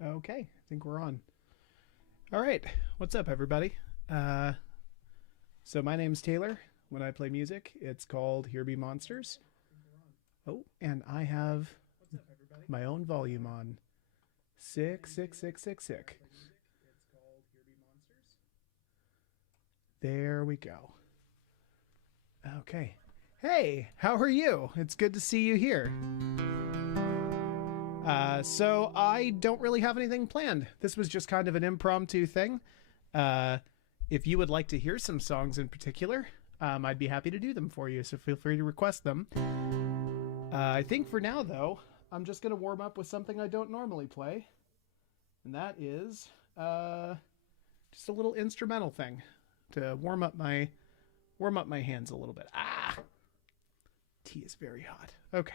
Okay, I think we're on. All right, what's up, everybody? Uh, so my name's Taylor. When I play music, it's called Here Be Monsters. Oh, and I have my own volume on. Sick, sick, sick, sick, sick. There we go. Okay. Hey, how are you? It's good to see you here. So I don't really have anything planned. This was just kind of an impromptu thing. If you would like to hear some songs in particular, I'd be happy to do them for you, so feel free to request them. I think for now, though, I'm just going to warm up with something I don't normally play, and that is just a little instrumental thing to warm up my hands a little bit. Tea is very hot. Okay.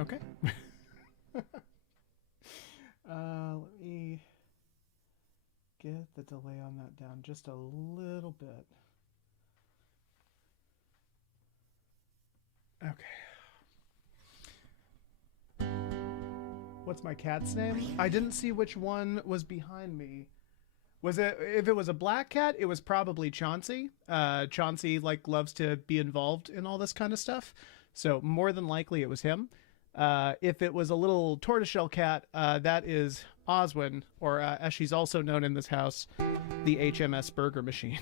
Okay. Let me get the delay on that down just a little bit. Okay. What's my cat's name? I didn't see which one was behind me. Was it, if it was a black cat, it was probably Chauncey. Chauncey loves to be involved in all this kind of stuff. So more than likely it was him. If it was a little tortoiseshell cat, that is Oswin, or as she's also known in this house, the HMS Burger Machine.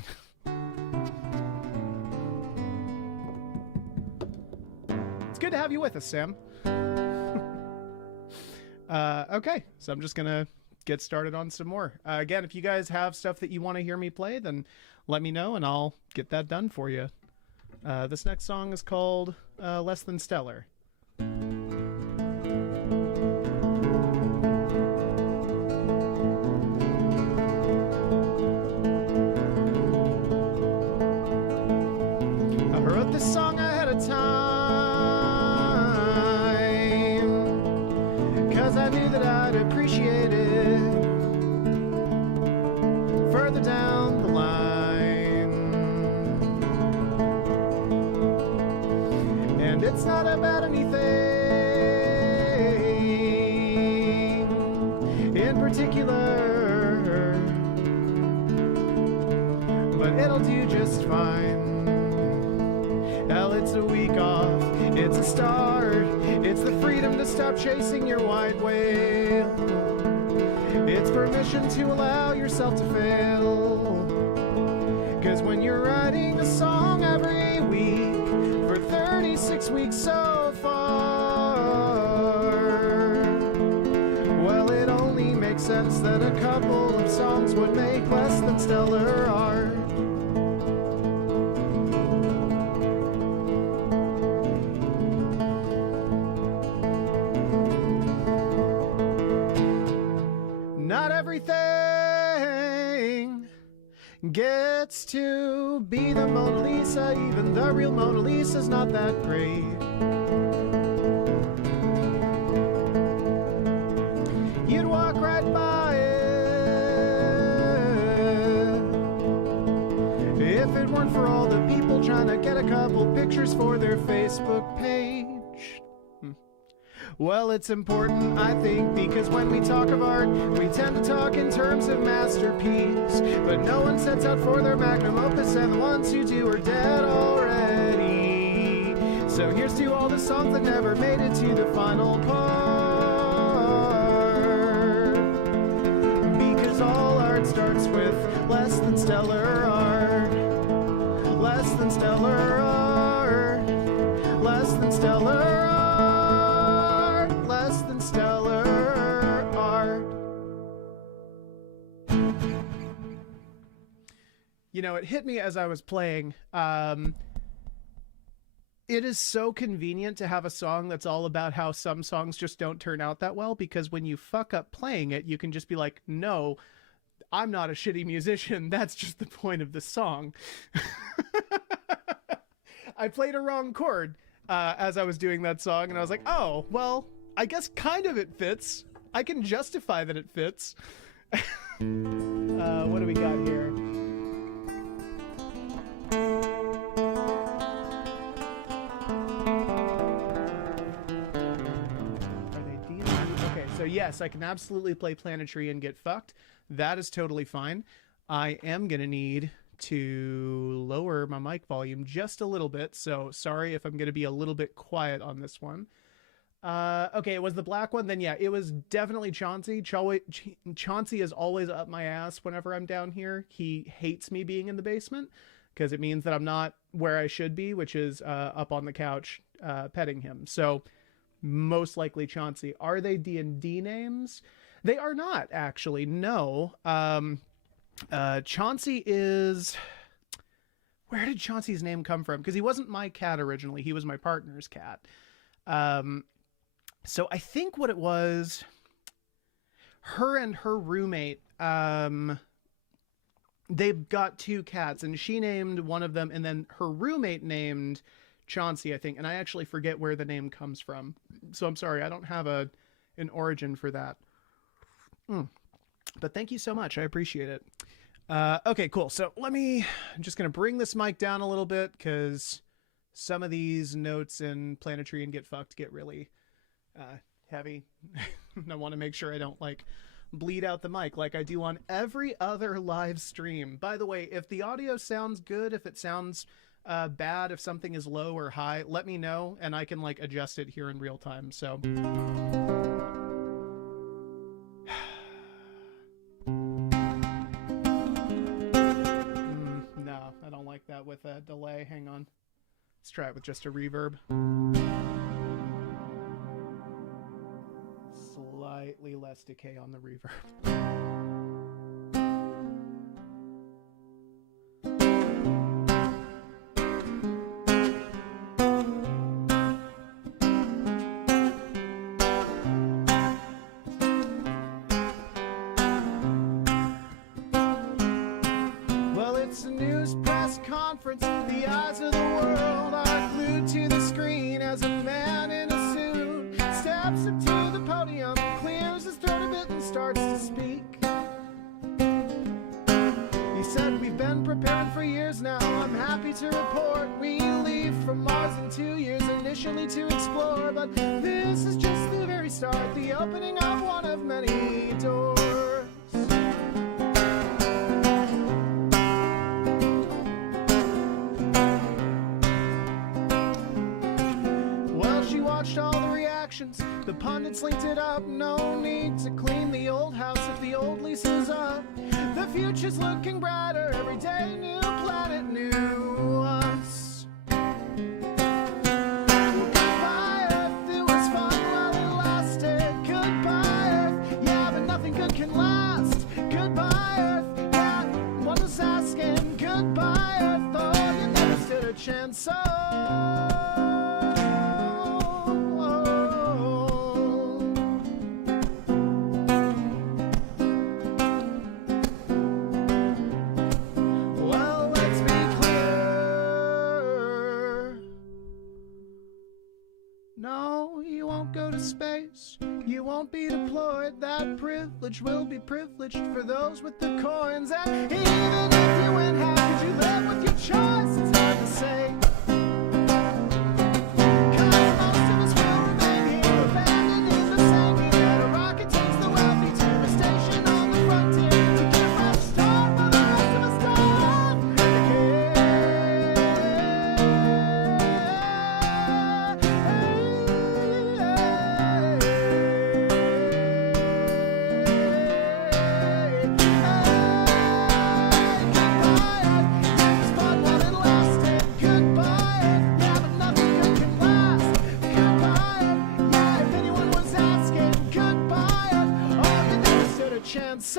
It's good to have you with us, Sam. Okay, so I'm just gonna get started on some more. Again, if you guys have stuff that you want to hear me play, then let me know and I'll get that done for you. This next song is called Less Than Stellar. I wrote this song ahead of time, 'cause I knew that I'd appreciate it further down the line. And it's not about anything in particular, but it'll do just fine. Hell, it's a week off, it's a start, it's the freedom to stop chasing your white whale. It's It's permission to allow yourself to fail. 'Cause when you're writing a song every week for 36 weeks so far, well, it only makes sense that a couple of songs would make less than stellar art. Not everything gets to be the Mona Lisa, even the real Mona Lisa's not that great. You'd walk right by it if it weren't for all the people trying to get a couple pictures for their Facebook page. Well, it's important, I think, because when we talk of art, we tend to talk in terms of masterpiece. But no one sets out for their magnum opus, and the ones who do are dead already. So here's to all the songs that never made it to the final part. Because all art starts with less than stellar art. Less than stellar art. Less than stellar art. Less than stellar art. You know, it hit me as I was playing. It is so convenient to have a song that's all about how some songs just don't turn out that well, because when you fuck up playing it, you can just be like, no, I'm not a shitty musician. That's just the point of the song. I played a wrong chord as I was doing that song, and I was like, oh, well, I guess kind of it fits. I can justify that it fits. What do we got here? Are they D? Okay, so yes, I can absolutely play Planetary and get fucked. That is totally fine. I am gonna need to lower my mic volume just a little bit, so sorry if I'm gonna be a little bit quiet on this one. Okay, it was the black one. Then yeah, it was definitely Chauncey. Chauncey is always up my ass whenever I'm down here. He hates me being in the basement because it means that I'm not where I should be, which is up on the couch petting him. So most likely Chauncey. Are they D&D names? They are not, actually. No. Chauncey is... Where did Chauncey's name come from? Because he wasn't my cat originally. He was my partner's cat. So I think what it was, her and her roommate, they've got two cats, and she named one of them, and then her roommate named Chauncey, I think, and I actually forget where the name comes from. So I'm sorry, I don't have an origin for that. But thank you so much. I appreciate it. Okay, cool. So I'm just going to bring this mic down a little bit because some of these notes in Planetary and Get Fucked get really heavy. I want to make sure I don't like bleed out the mic like I do on every other live stream. By the way, if the audio sounds good, if it sounds bad, if something is low or high, let me know and I can like adjust it here in real time. So no, I don't like that with a delay. Hang on. Let's try it with just a reverb. Slightly less decay on the reverb. Well, it's a news press conference. The eyes of the world are glued to the screen as a man in a suit steps up to the podium, clears his throat a bit and starts to speak. He said, we've been preparing for years now. I'm happy to report we leave from Mars in 2 years, initially to explore, but this is just the very start, the opening of one of many doors. Well, she watched all the reactions elections. The pundits linked it up, no need to clean the old house if the old lease is up. The future's looking brighter every day, new planet, new us. Goodbye Earth, it was fun while it lasted. Goodbye Earth, yeah, but nothing good can last. Goodbye Earth, yeah, one was asking. Goodbye Earth, oh, you never stood a chance. Space, you won't be deployed. That privilege will be privileged for those with the coins. And even if you win, how could you live with your choice? It's hard to say. 'Cause most of us will remain here, abandoned in the sand. That a rocket takes the wealthy to a station on the frontier to get a fresh start while the rest of us die. Chance.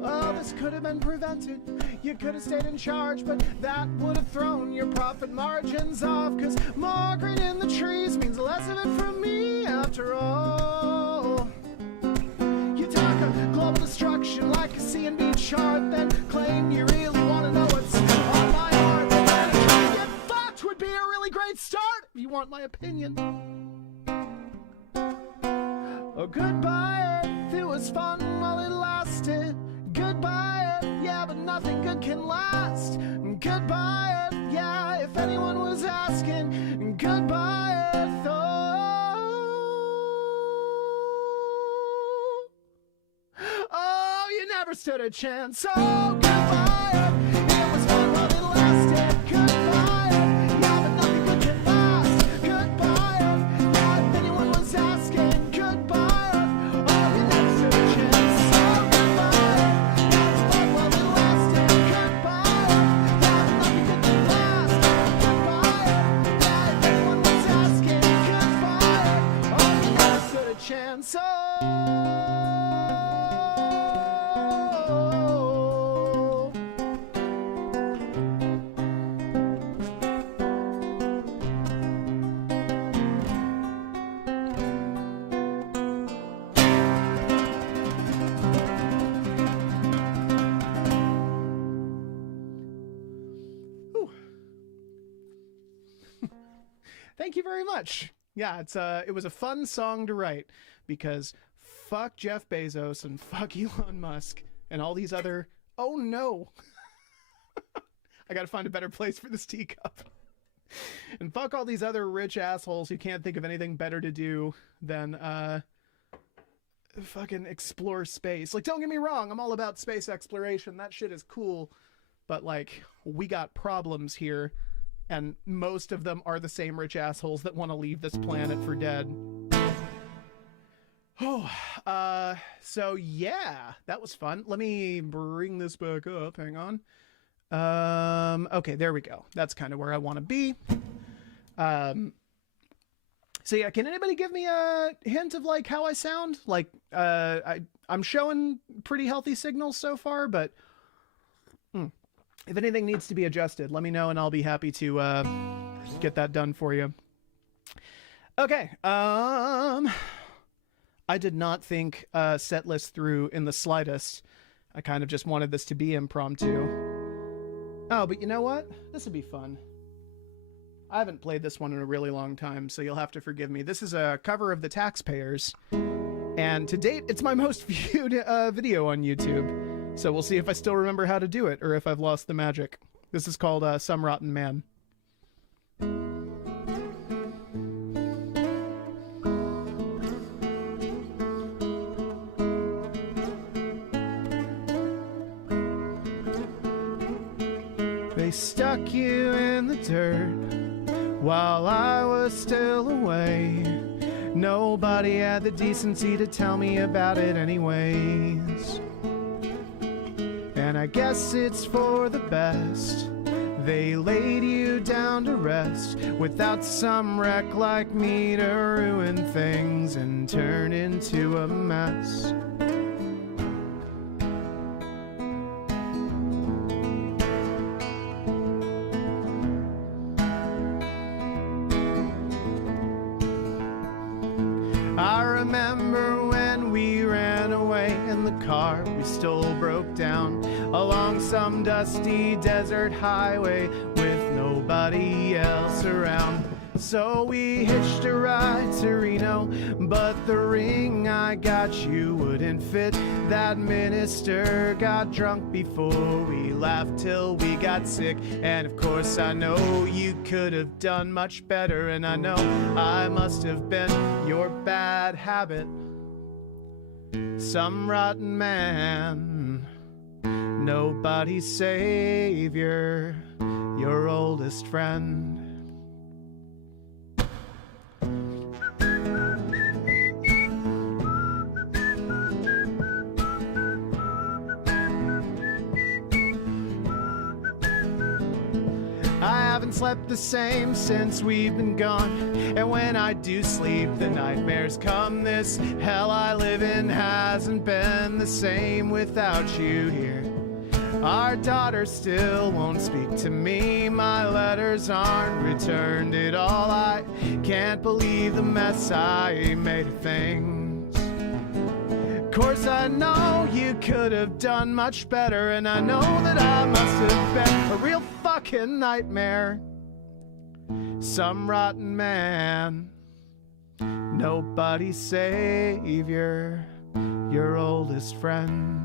Well, this could have been prevented. You could have stayed in charge, but that would have thrown your profit margins off. 'Cause more green in the trees means less of it from me after all. You talk of global destruction like a C&B chart, then claim you really want to know what's on my heart. But then trying to get fucked would be a really great start, if you want my opinion. Oh, goodbye Earth, it was fun while it lasted. Goodbye Earth, yeah, but nothing good can last. Goodbye Earth, yeah, if anyone was asking. Goodbye Earth, oh, you never stood a chance. Oh, goodbye Earth, it was fun while it lasted. Goodbye Earth, yeah, but nothing good can last. Goodbye Earth, yeah, if anyone was asking. Goodbye Earth, oh, you never stood a chance. Oh, goodbye Earth, it was fun while it lasted. Goodbye Earth, yeah, but nothing good can last. Goodbye Earth, yeah, if anyone was asking. Goodbye Earth, oh, you never stood a chance. Oh. Thank you very much. Yeah, it was a fun song to write because fuck Jeff Bezos and fuck Elon Musk and all these other, oh no. I gotta find a better place for this teacup. And fuck all these other rich assholes who can't think of anything better to do than fucking explore space. Like, don't get me wrong, I'm all about space exploration. That shit is cool. But like, we got problems here. And most of them are the same rich assholes that want to leave this planet for dead. Oh, so yeah, that was fun. Let me bring this back up. Hang on. Okay, there we go. That's kind of where I want to be. So yeah, can anybody give me a hint of like how I sound? Like, I'm showing pretty healthy signals so far, but if anything needs to be adjusted, let me know and I'll be happy to get that done for you. Okay. I did not think set list through in the slightest. I kind of just wanted this to be impromptu. Oh, but you know what? This would be fun. I haven't played this one in a really long time, so you'll have to forgive me. This is a cover of The Taxpayers, and to date, it's my most viewed video on YouTube. So we'll see if I still remember how to do it, or if I've lost the magic. This is called Some Rotten Man. They stuck you in the dirt while I was still away. Nobody had the decency to tell me about it anyways. And I guess it's for the best. They laid you down to rest without some wreck like me to ruin things and turn into a mess. I remember when we ran away in the car we stole broke down along some dusty desert highway with nobody else around. So we hitched a ride to Reno, but the ring I got you wouldn't fit. That minister got drunk before we laughed till we got sick. And of course I know you could have done much better, and I know I must have been your bad habit, some rotten man, nobody's savior, your oldest friend. I haven't slept the same since we've been gone, and when I do sleep the nightmares come. This hell I live in hasn't been the same without you here. Our daughter still won't speak to me, my letters aren't returned at all. I can't believe the mess I made of things. Of course I know you could have done much better, and I know that I must have been a real fucking nightmare, some rotten man, nobody's savior, your oldest friend.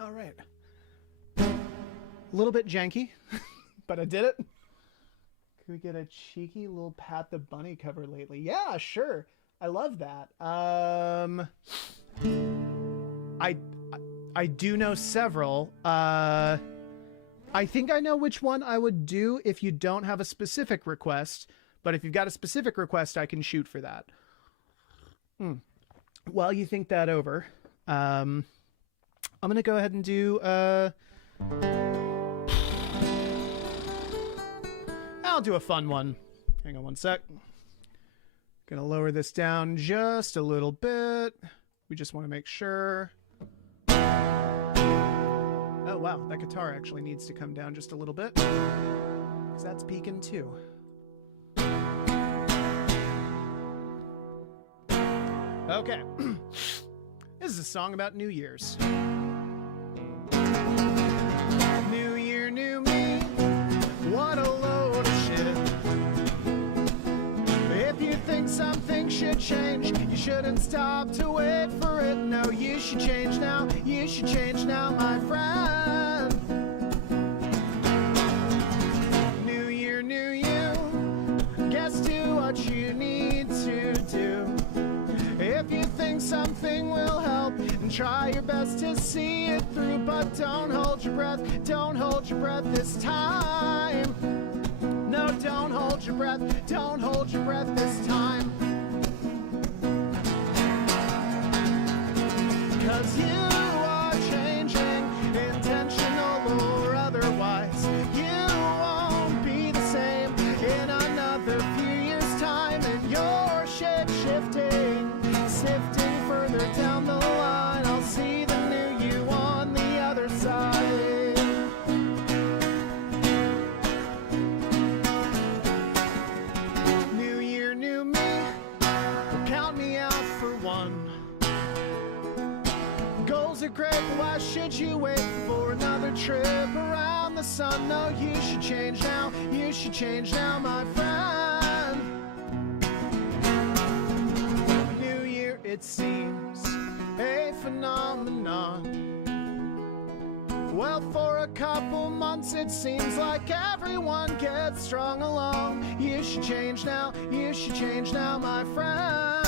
All right. A little bit janky, but I did it. Can we get a cheeky little Pat the Bunny cover lately? Yeah, sure. I love that. I do know several. I think I know which one I would do if you don't have a specific request, but if you've got a specific request, I can shoot for that. While you think that over, I'm going to go ahead and do, I'll do a fun one. Hang on one sec. Gonna lower this down just a little bit. We just want to make sure. Oh, wow. That guitar actually needs to come down just a little bit, because that's peaking too. Okay. This is a song about New Year's. New year, new me, what a load of shit. If you think something should change, you shouldn't stop to wait for it. No, you should change now, you should change now, my friend. New year, new you, guess do what you need to do. If you think something will help, and try your best to see it through, but don't hold your breath, don't hold your breath this time. No, don't hold your breath, don't hold your breath this time. 'Cause you are changing, intentional or otherwise. You won't be the same in another few years' time, and you're shape-shifting, sifting further down the line. I'll see the new you on the other side. Goals are great, but why should you wait for another trip around the sun? No, you should change now. You should change now, my friend. New Year, it seems a phenomenon. Well, for a couple months it seems like everyone gets strung along. You should change now, you should change now, my friend.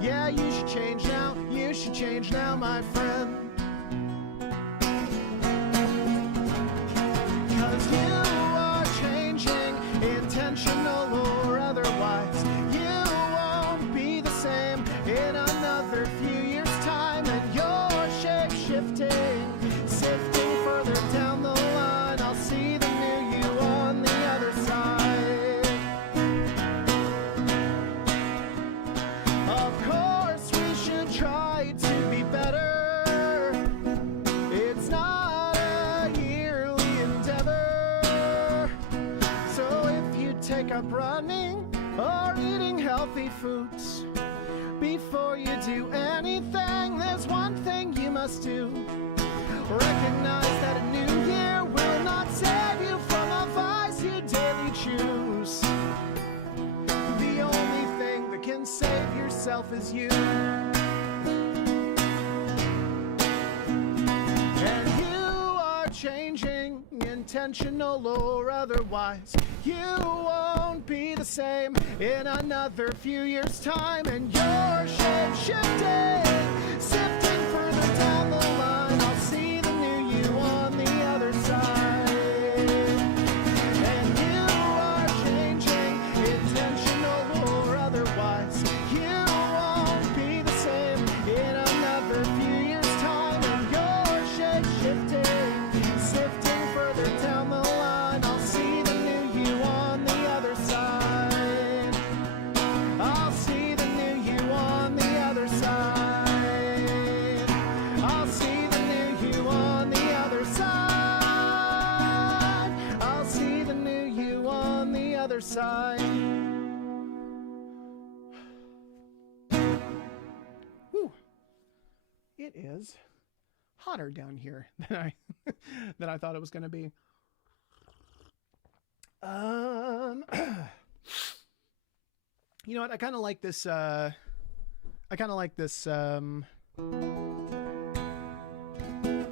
Yeah, you should change now, you should change now, my friend. 'Cause you are changing, intentional or otherwise. You won't be the same in another few years' time, and you're shape-shifting. Sifting further down the line, I'll see the new you on the other side. Of course, we should try to be better. It's not a yearly endeavor. So if you take up running or eating healthy foods, before you do anything, there's one thing you must do. Recognize that a new year will not save you from a vice you daily choose. The only thing that can save yourself is you. And you are changing, intentional or otherwise. You won't be the same in another few years' time, and you're shape-shifting, sifting further down the line. I'll see the new you on the other side. And you are changing, intentional or otherwise. You won't be the same in another few years' time, and you're shape-shifting, sifting further down the line. I'll see the new you on the other side. I'll see the new you on the other side. I'll see the new you on the other side. I'll see the new you on the other side. Whew. It is hotter down here than I than I thought it was going to be. You know what? I kind of like this.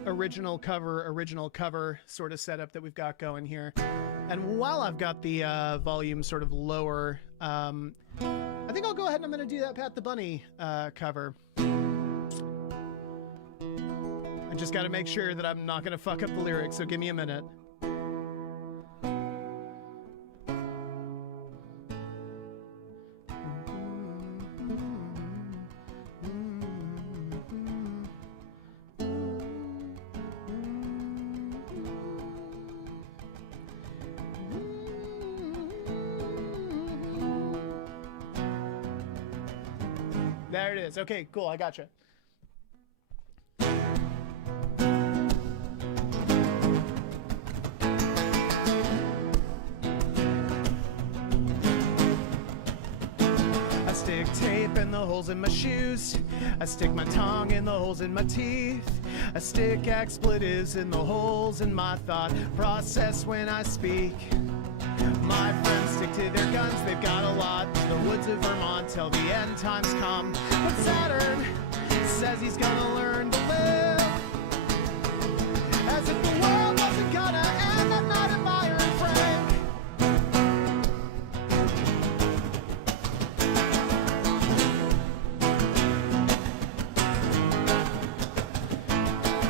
Original cover sort of setup that we've got going here. And while I've got the volume sort of lower, I think I'll go ahead and I'm going to do that Pat the Bunny cover. I just got to make sure that I'm not going to fuck up the lyrics, so give me a minute. There it is. Okay, cool. I gotcha. I stick tape in the holes in my shoes. I stick my tongue in the holes in my teeth. I stick expletives in the holes in my thought process when I speak. My friends stick to their guns, they've got a lot. The woods of Vermont till the end times come. But Saturn says he's gonna learn to live as if the world wasn't gonna end that night at Byron Frank.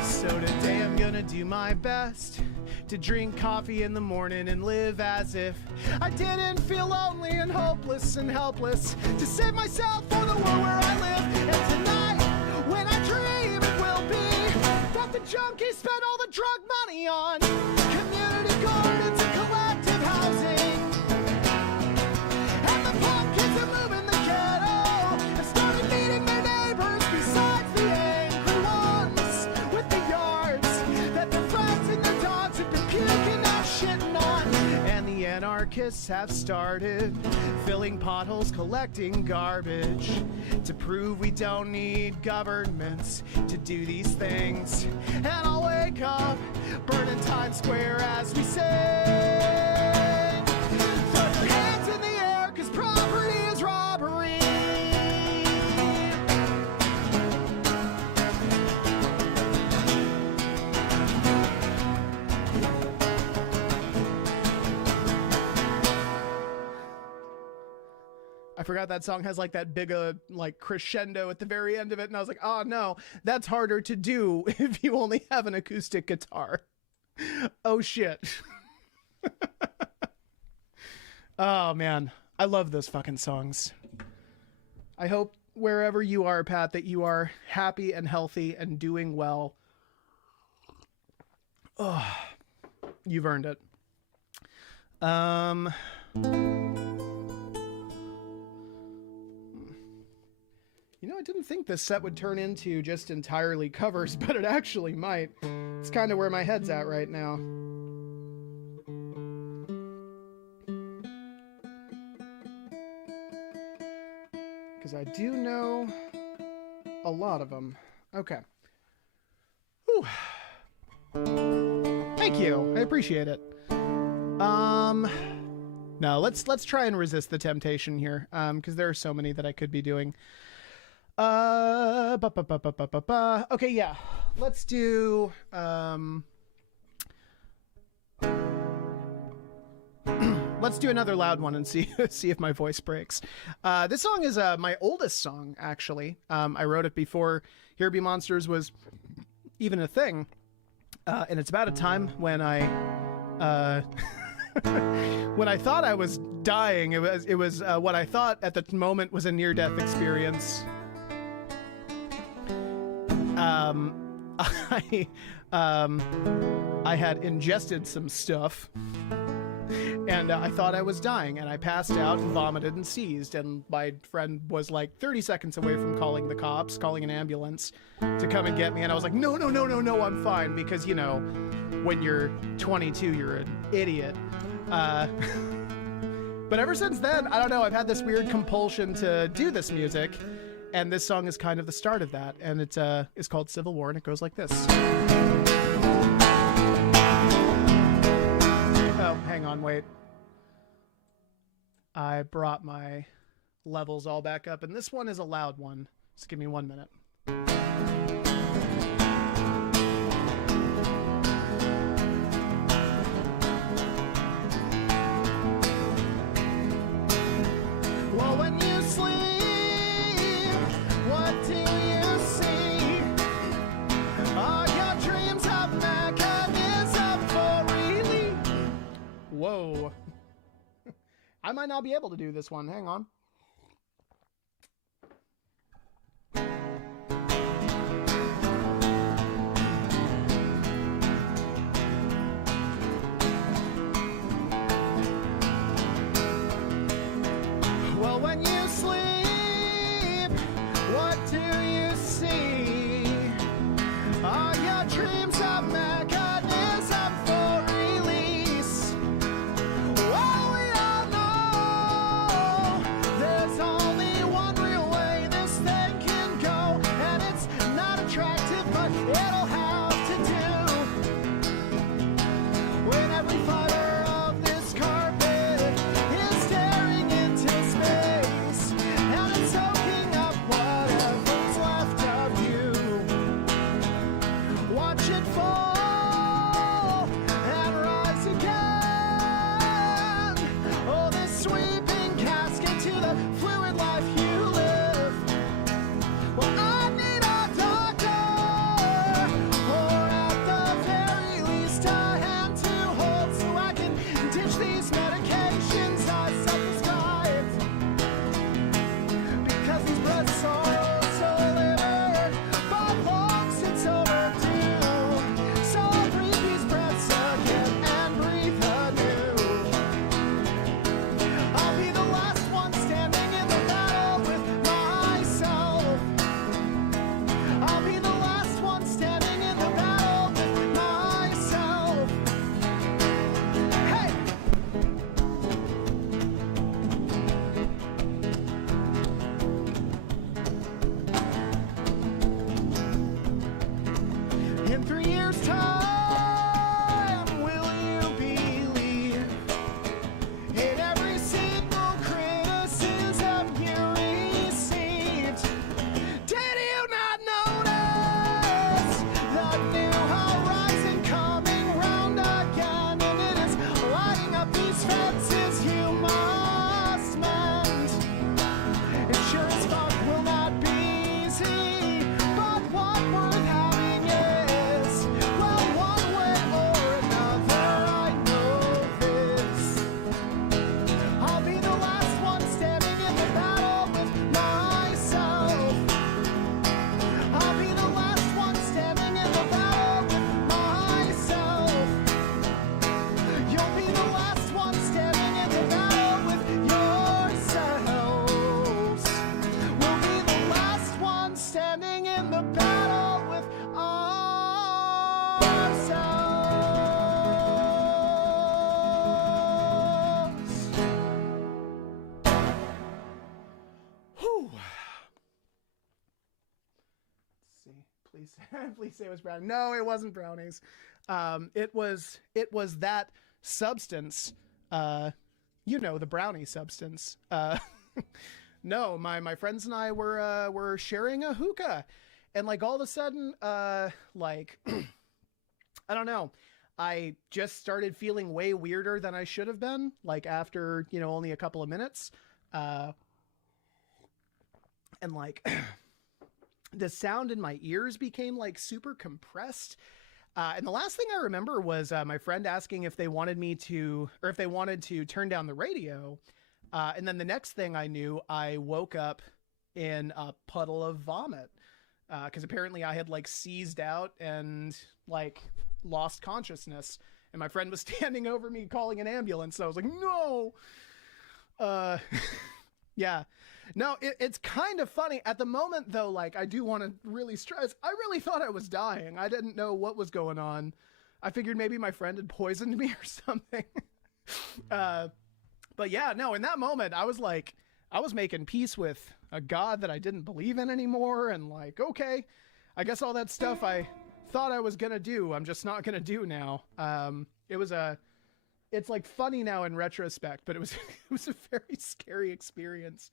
So today I'm gonna do my best to drink coffee in the morning and live as if I didn't feel lonely and hopeless and helpless, to save myself for the world where I live. And tonight, when I dream, it will be that the junkies spent all the drug money on community gardens and collective housing, and the punk kids are moving the ghetto and started meeting their neighbors besides the angry ones with the yards that their friends and their dogs have been puking out shitting on. And the anarchists scientists have started filling potholes, collecting garbage to prove we don't need governments to do these things. And I'll wake up burning Times Square as we say, throw your hands in the air, 'cause property is robbery. I forgot that song has like that big like crescendo at the very end of it, and I was like, oh no, that's harder to do if you only have an acoustic guitar. Oh shit. Oh man, I love those fucking songs. I hope wherever you are, Pat, that you are happy and healthy and doing well. Oh, you've earned it. You know, I didn't think this set would turn into just entirely covers, but it actually might. It's kind of where my head's at right now. Because I do know a lot of them. Okay. Whew. Thank you. I appreciate it. No, let's try and resist the temptation here, because there are so many that I could be doing. Okay, yeah. Let's do let's do another loud one and see if my voice breaks. This song is my oldest song, actually. I wrote it before Here Be Monsters was even a thing. And it's about a time when I when I thought I was dying. It was what I thought at the moment was a near-death experience. I had ingested some stuff, and I thought I was dying, and I passed out and vomited and seized, and my friend was like 30 seconds away from calling the cops, calling an ambulance to come and get me, and I was like, no, I'm fine, because, you know, when you're 22, you're an idiot. But ever since then, I don't know, I've had this weird compulsion to do this music. And this song is kind of the start of that. And it's called Civil War, and it goes like this. Oh, hang on, wait. I brought my levels all back up, and this one is a loud one. Just give me 1 minute. Well, when you sleep, what do you see? Are your dreams a mechanism for relief? Whoa. I might not be able to do this one. Hang on. Well, when you sleep, what do you see? Are your dreams a mechanism for release? Well, we all know see. Please, please say it was brownies. No, it wasn't brownies. It was that substance. The brownie substance. No, my friends and I were sharing a hookah, and like all of a sudden, like I don't know, I just started feeling way weirder than I should have been. Like after only a couple of minutes, and like the sound in my ears became like super compressed. And the last thing I remember was my friend asking if they wanted to turn down the radio. And then the next thing I knew, I woke up in a puddle of vomit. Cause apparently I had like seized out and like lost consciousness. And my friend was standing over me calling an ambulance. So I was like, no. Yeah. No, it's kind of funny at the moment though. Like I do want to really stress, I really thought I was dying. I didn't know what was going on. I figured maybe my friend had poisoned me or something. But yeah, no, in that moment I was making peace with a God that I didn't believe in anymore. And like, okay, I guess all that stuff I thought I was going to do, I'm just not going to do now. It's like funny now in retrospect, but it was a very scary experience.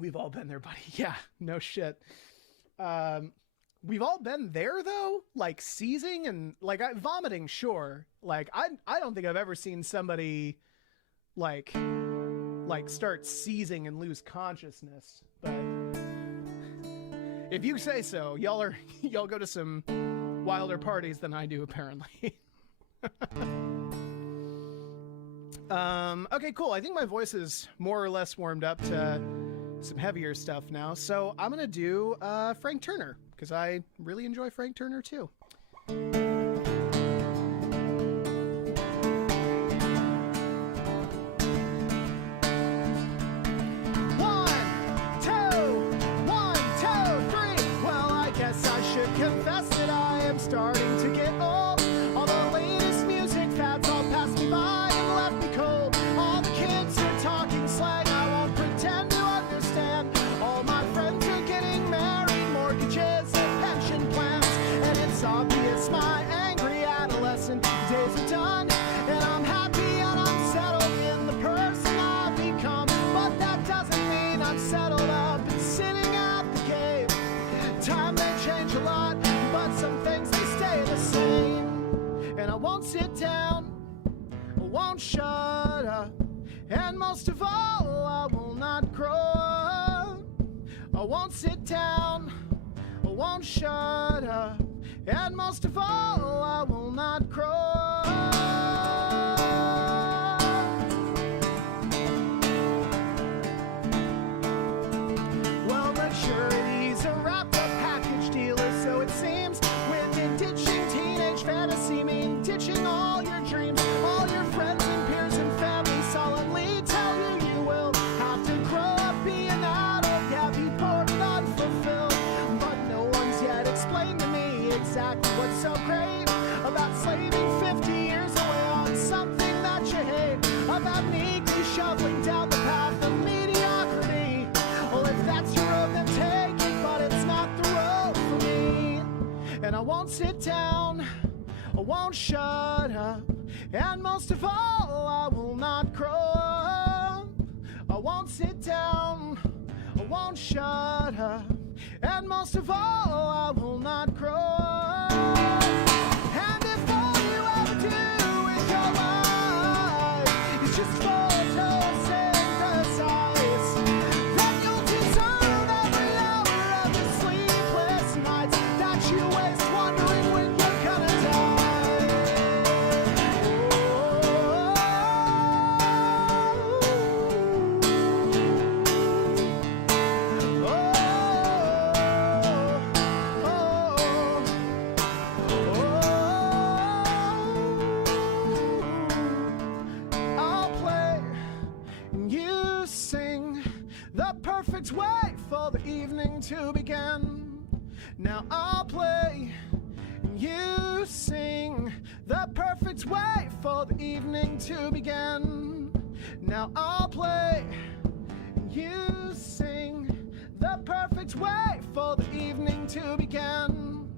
We've all been there, buddy. Yeah, no shit. We've all been there though, like seizing and like vomiting. Sure. Like I don't think I've ever seen somebody like start seizing and lose consciousness, but if you say so, y'all go to some wilder parties than I do apparently. Okay, cool. I think my voice is more or less warmed up to some heavier stuff now. So I'm going to do Frank Turner because I really enjoy Frank Turner too. Confess that I am starting to get old. All the latest music fads all passed me by and left me cold. All the kids are talking slang, I won't pretend to understand. All my friends are getting married, mortgages and pension plans. And it's obvious my angry adolescent days are done. And I'm happy and I'm settled in the person I've become. But that doesn't mean I'm settled up and sitting at the cave. Time may change a lot, but some things they stay the same. And I won't sit down, I won't shut up, and most of all, I will not grow up. I won't sit down, I won't shut up, and most of all, I will not grow up. Well, maturity's a wrapped up package dealer, so it seems. With ditching teenage fantasy, mean ditching all your dreams. All your friends and peers and family solemnly tell you you will have to grow up, be an adult, yeah, be bored and unfulfilled. But no one's yet explained to me exactly what's so great about slaving 50 years away on something that you hate, about meekly shoveling down the path of mediocrity. Well, if that's your road, then take it, but it's not the road for me. And I won't sit down, I won't shut up, and most of all, I will not grow up. I won't sit down, I won't shut up, and most of all, I will not grow up. And if all you ever do with your life is just photosynthesize, then you'll deserve every hour of the sleepless nights that you waste wondering when you're gonna die. I'll play and you sing the perfect way for the evening to begin. Now I'll play and you sing the perfect way for the evening to begin. Now I'll play and you sing the perfect way for the evening to begin.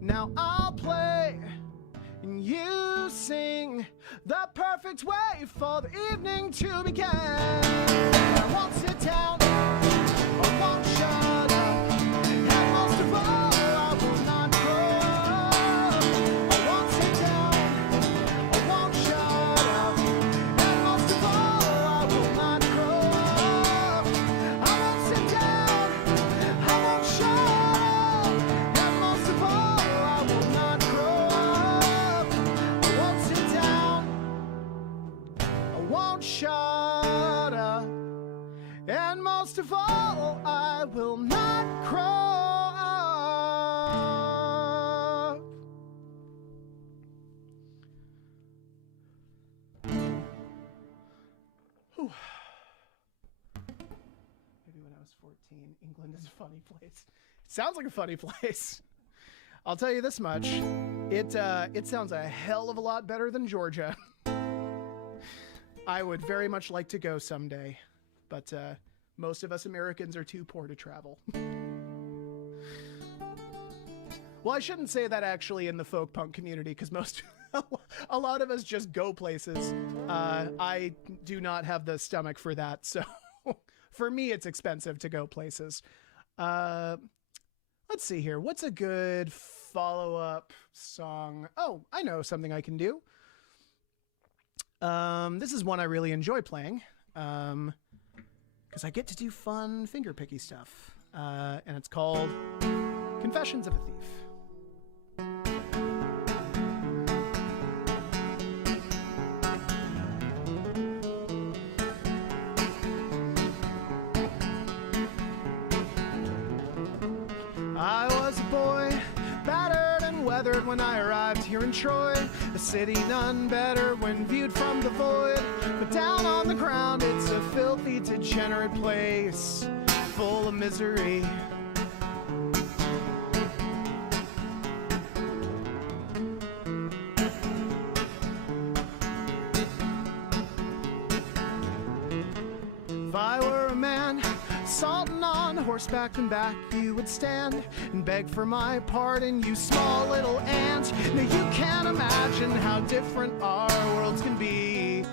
Now I'll play and you sing the perfect way for the evening to begin. I won't sit down, I won't shut up, and most of all, I will not grow up. I won't sit down, I won't shut up, and most of all, I will not grow up. I won't sit down, I won't shut up, and most of all, I will not grow up. I won't sit down, I won't shut up, and most of all, I will not grow up. Whew. Maybe when I was 14, England is a funny place. It sounds like a funny place. I'll tell you this much. It sounds a hell of a lot better than Georgia. I would very much like to go someday, but most of us Americans are too poor to travel. Well, I shouldn't say that actually in the folk punk community, because a lot of us just go places. I do not have the stomach for that, so for me it's expensive to go places. Let's see here. What's a good follow-up song? Oh, I know something I can do. This is one I really enjoy playing, because I get to do fun finger-picky stuff, and it's called Confessions of a Thief. I was a boy, battered and weathered when I arrived here in Troy. A city none better when viewed from the void. But down on the ground, it's a filthy, degenerate place, full of misery. If I were a man, salting on horseback and back, you would stand and beg for my pardon, you small little ant. Now you can't imagine how different our worlds can be.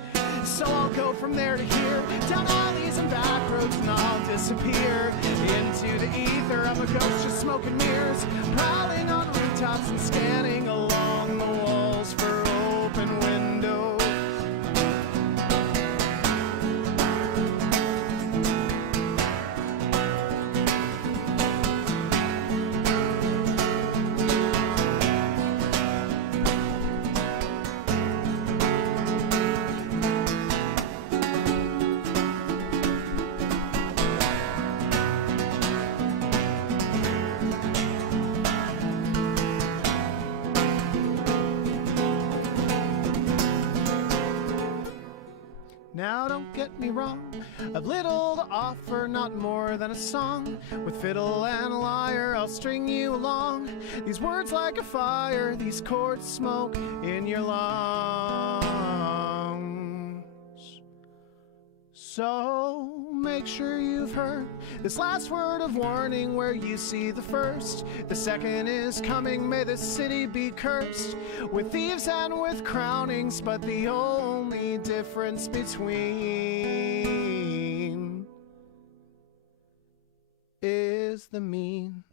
So I'll go from there to here, down alleys and back roads, and I'll disappear into the ether. I'm a ghost just smoking mirrors, prowling on rooftops and scanning along the walls for open windows. Now don't get me wrong, I've little to offer, not more than a song. With fiddle and a lyre, I'll string you along. These words like a fire, these chords smoke in your lungs. So make sure you've heard this last word of warning, where you see the first. The second is coming, may this city be cursed with thieves and with crownings, but the only difference between is the means.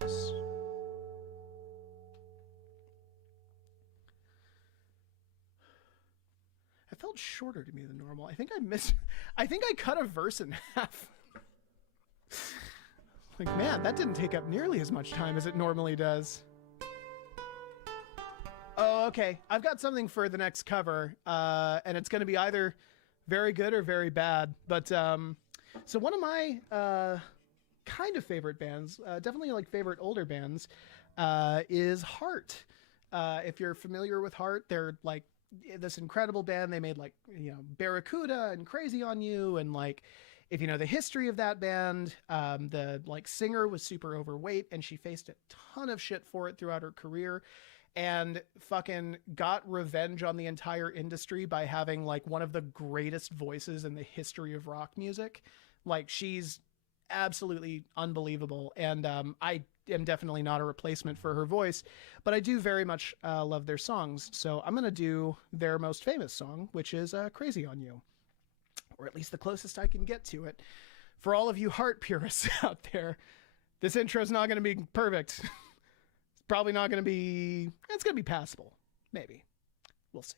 It felt shorter to me than normal. I think I cut a verse in half. Like, man, that didn't take up nearly as much time as it normally does. Oh, okay. I've got something for the next cover, and it's going to be either very good or very bad. But so one of my kind of favorite bands, definitely like favorite older bands, is Heart. If you're familiar with Heart, they're like this incredible band. They made like, Barracuda and Crazy on You, and like, if you know the history of that band, the like singer was super overweight and she faced a ton of shit for it throughout her career, and fucking got revenge on the entire industry by having like one of the greatest voices in the history of rock music. Like, she's absolutely unbelievable. And I am definitely not a replacement for her voice, but I do very much love their songs. So I'm going to do their most famous song, which is Crazy on You, or at least the closest I can get to it. For all of you heart purists out there, this intro is not going to be perfect. It's probably not going to be, it's going to be passable. Maybe. We'll see.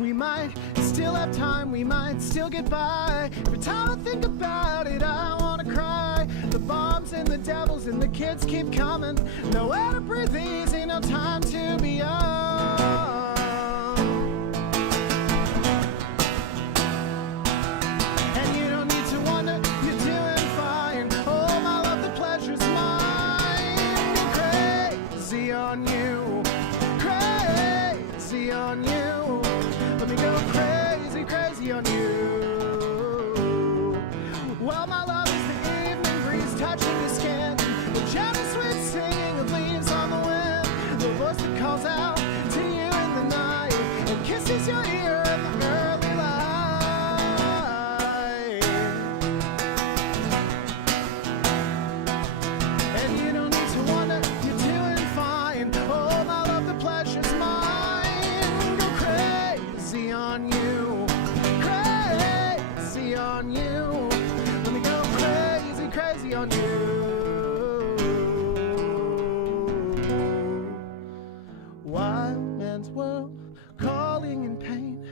We might still have time, we might still get by. Every time I think about it, I wanna cry. The bombs and the devils and the kids keep coming. Nowhere to breathe easy, no time to be young. And you don't need to wonder, you're doing fine. Oh, my love, the pleasure's mine. Go crazy on you, crazy on you. Let me go crazy, crazy on you. Well, my love is the evening breeze touching your skin, the gentle sweet singing of leaves on the wind, the voice that calls out to you in the night and kisses your ear in the early light. And you don't need to wonder, you're doing fine. Oh, my love, the pleasure's mine. Go crazy on you, crazy on you. Let me go crazy, crazy on you. Wild man's world, calling in pain.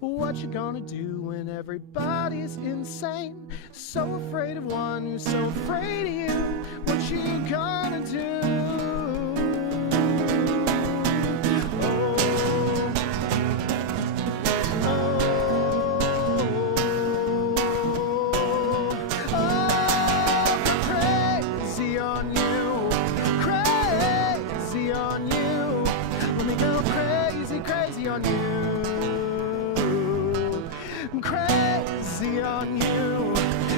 What you gonna do when everybody's insane? So afraid of one who's so afraid of you. What you gonna do? On you, crazy on you,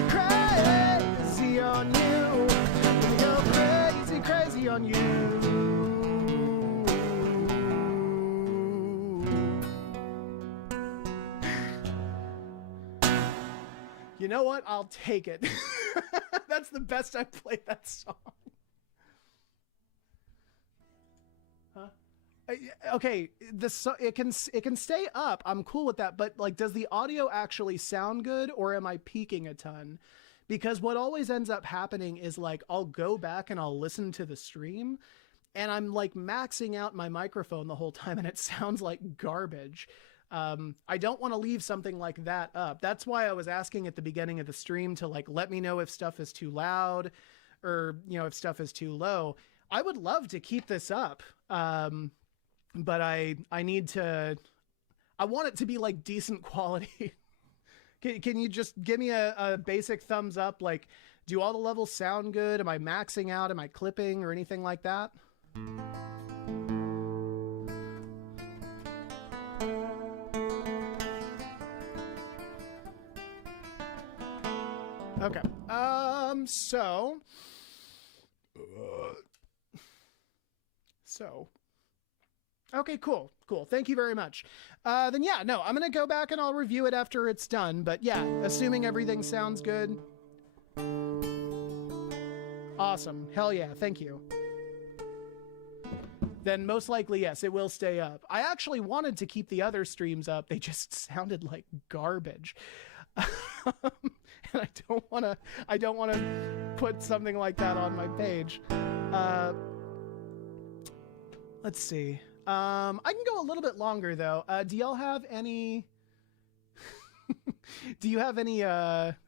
crazy on you. Let me go crazy, crazy on you. You know what? I'll take it. That's the best I've played that song. Okay, it can stay up. I'm cool with that, but like, does the audio actually sound good, or am I peaking a ton? Because what always ends up happening is like, I'll go back and I'll listen to the stream, and I'm like maxing out my microphone the whole time, and it sounds like garbage. I don't want to leave something like that up. That's why I was asking at the beginning of the stream to like let me know if stuff is too loud, or if stuff is too low. I would love to keep this up. But I want it to be like decent quality. Can you just give me a basic thumbs up? Like, do all the levels sound good? Am I maxing out? Am I clipping or anything like that? Okay. Okay, cool. Thank you very much. Then yeah, no, I'm going to go back and I'll review it after it's done. But yeah, assuming everything sounds good. Awesome. Hell yeah. Thank you. Then most likely, yes, it will stay up. I actually wanted to keep the other streams up. They just sounded like garbage. And I don't want to put something like that on my page. Let's see. I can go a little bit longer though. Do y'all have any Do you have any,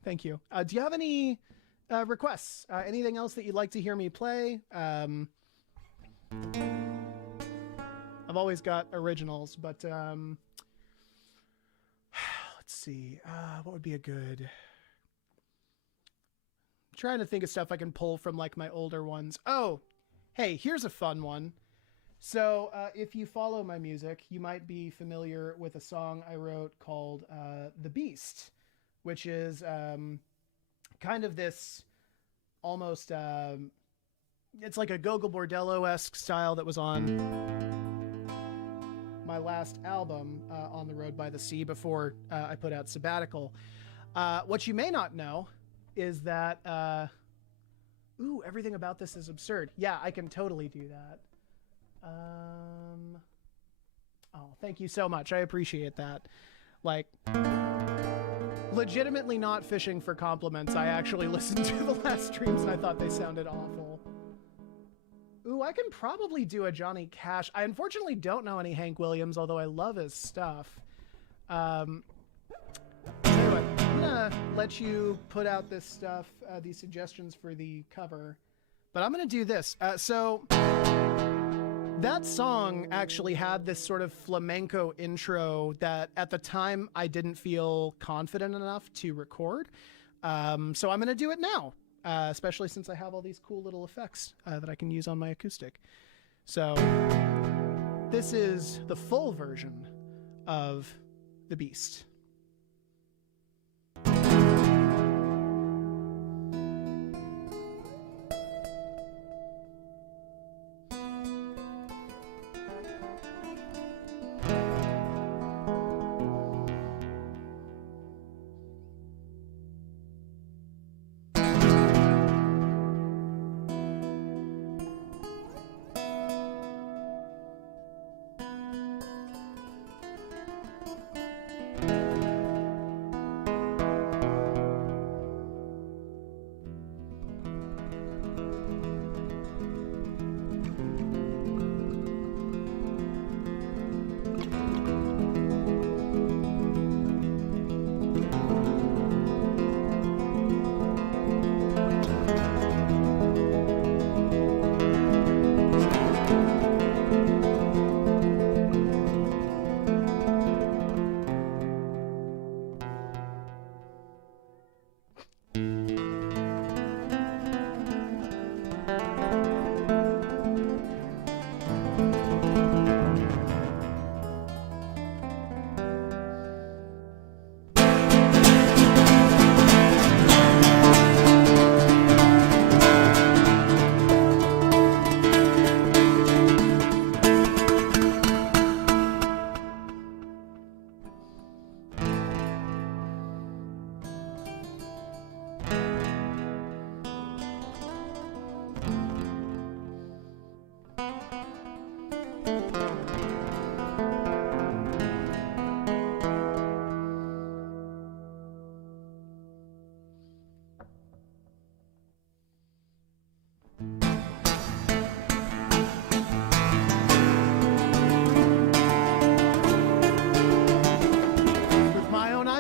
thank you. Do you have any requests? Anything else that you'd like to hear me play? I've always got originals, but let's see. What would be a good... I'm trying to think of stuff I can pull from like my older ones. Oh, hey, here's a fun one. So if you follow my music, you might be familiar with a song I wrote called The Beast, which is kind of this almost, it's like a Gogol Bordello-esque style that was on my last album, On the Road by the Sea, before I put out Sabbatical. What you may not know is that, everything about this is absurd. Yeah, I can totally do that. Thank you so much. I appreciate that. Like, legitimately not fishing for compliments. I actually listened to the last streams and I thought they sounded awful. Ooh, I can probably do a Johnny Cash. I unfortunately don't know any Hank Williams, although I love his stuff. Anyway, I'm gonna let you put out this stuff, these suggestions for the cover, but I'm gonna do this. So that song actually had this sort of flamenco intro that at the time I didn't feel confident enough to record. So I'm going to do it now, especially since I have all these cool little effects that I can use on my acoustic. So this is the full version of The Beast.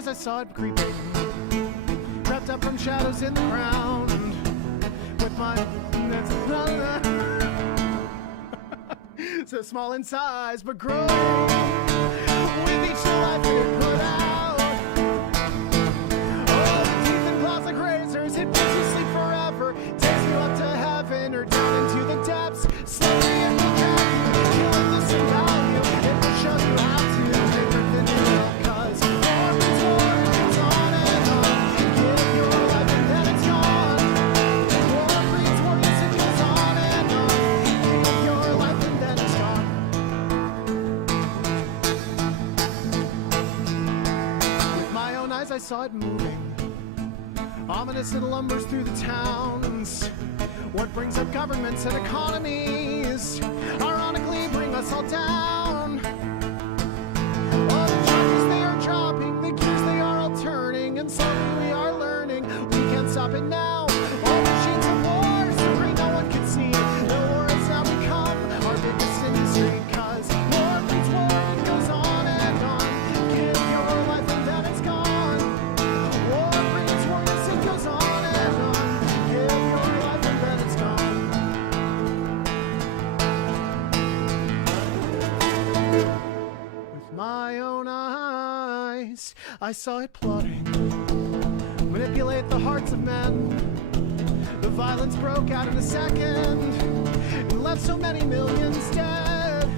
I saw it creeping, crept up from shadows in the ground, with my so small in size but growing with each new life it put out. Oh, the teeth and claws like razors, it makes you sleep forever, takes you up to heaven or down into the depths. Slowly it will catch you, killing this and value. It will show you how to different than you know, 'cause war means war, it goes on and on. Give your life and then it's gone. War breeds war, yes, it goes on and on. Give your life and then it's gone. With my own eyes I saw it moving, ominous it lumbers through the towns. What brings up governments and economies ironically bring us all down. All the charges they are dropping, the gears they are all turning, and slowly we are learning we can't stop it now. All machines of war, so great no one can see. The war has now become our biggest industry, 'cause war breeds war, it goes on and on. Give your life and then it's gone. I saw it plotting, manipulate the hearts of men. The violence broke out in a second and left so many millions dead.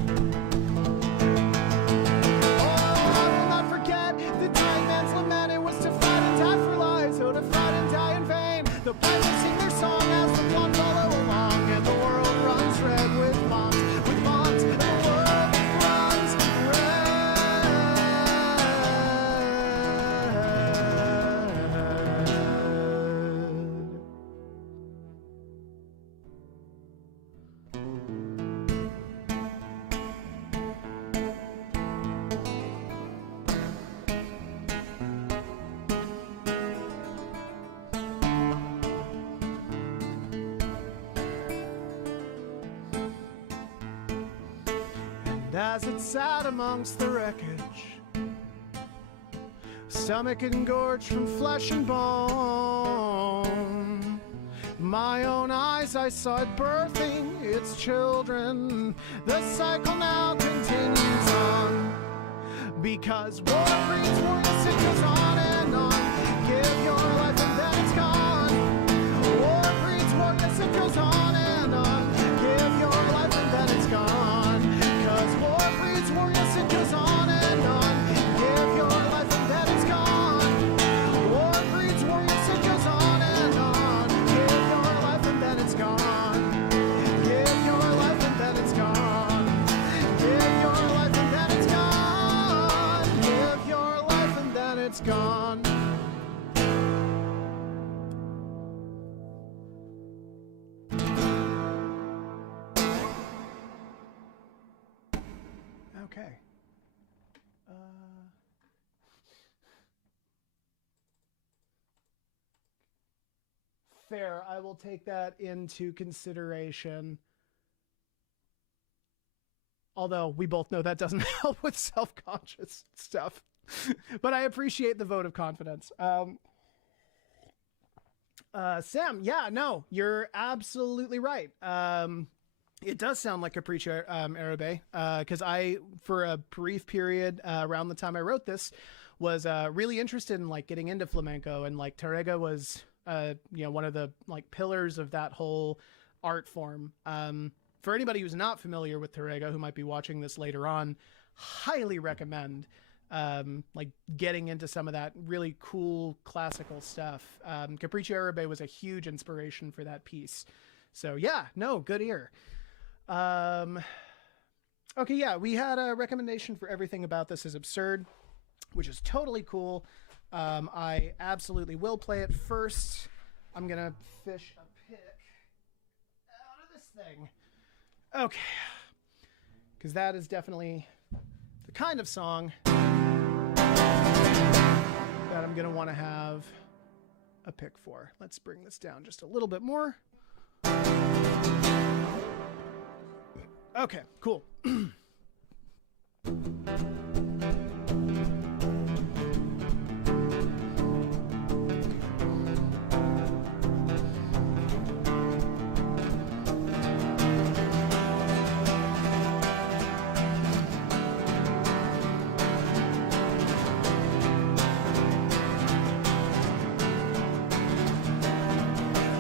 Oh, I will not forget the dying man's lament. It was to fight and die for lies, oh, to fight and die in vain. The pirates sing their song as the blonde follow along, and the world runs red with bombs, and the world runs And as it sat amongst the wreckage, stomach engorged from flesh and bone, my own eyes I saw it birthing its children. The cycle now continues on, because war breeds war, yes, it goes on and on. Give your life and then it's gone. War breeds war, yes, it goes on and on. Give your life and then it's gone. Cause war breeds war, yes, it goes on and on. Give your life and then it's gone. War breeds war, yes, it goes on and on. Give your life and then it's gone. Give your life and then it's gone. Give your life and then it's gone. Give your life and then it's gone. Okay. Fair. I will take that into consideration. Although we both know that doesn't help with self-conscious stuff. But I appreciate the vote of confidence. Sam, yeah, no, you're absolutely right. It does sound like Capriccio Arabe, because I, for a brief period around the time I wrote this, was really interested in like getting into flamenco, and like Tárrega was, one of the like pillars of that whole art form. For anybody who's not familiar with Tárrega, who might be watching this later on, highly recommend like getting into some of that really cool classical stuff. Capriccio Arabe was a huge inspiration for that piece. So yeah, no, good ear. Okay, yeah, we had a recommendation for Everything About This Is Absurd, which is totally cool. I absolutely will play it first. I'm gonna fish a pick out of this thing. Okay, because that is definitely the kind of song that I'm gonna want to have a pick for. Let's bring this down just a little bit more. Okay, cool.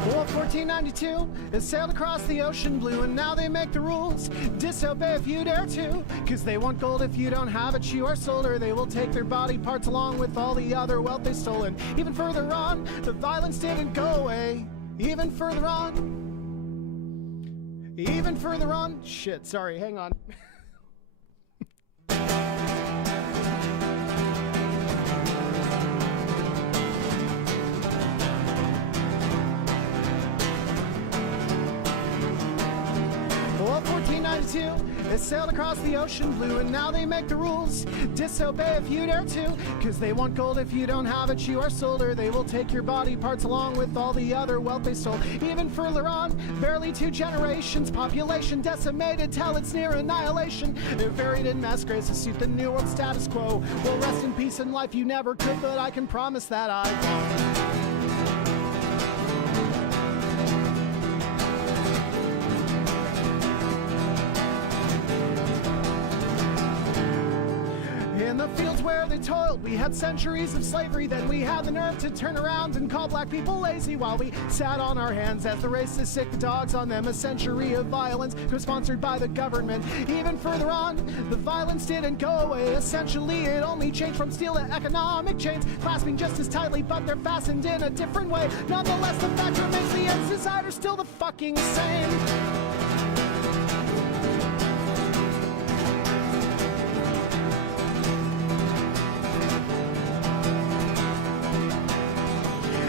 Well, 1492, it sailed across the ocean blue, and now they make the rules. Disobey if you dare to, cause they want gold if you don't have it. You are sold, or they will take their body parts along with all the other wealth they stolen. Even further on, the violence didn't go away. Even further on. Even further on. Shit, sorry, hang on. Well, 1492, it sailed across the ocean blue, and now they make the rules. Disobey if you dare to, cause they want gold if you don't have it. You are sold, or they will take your body parts along with all the other wealth they stole. Even further on, barely 2 generations, population decimated till it's near annihilation. They're buried in mass graves to suit the new world status quo. Well, rest in peace in life you never could, but I can promise that I won't. In the fields where they toiled. We had centuries of slavery, then we had the nerve to turn around and call black people lazy while we sat on our hands as the racists sick the dogs on them. A century of violence co-sponsored by the government. Even further on, the violence didn't go away. Essentially, it only changed from steel to economic chains, clasping just as tightly, but they're fastened in a different way. Nonetheless, the fact remains the ends inside are still the fucking same.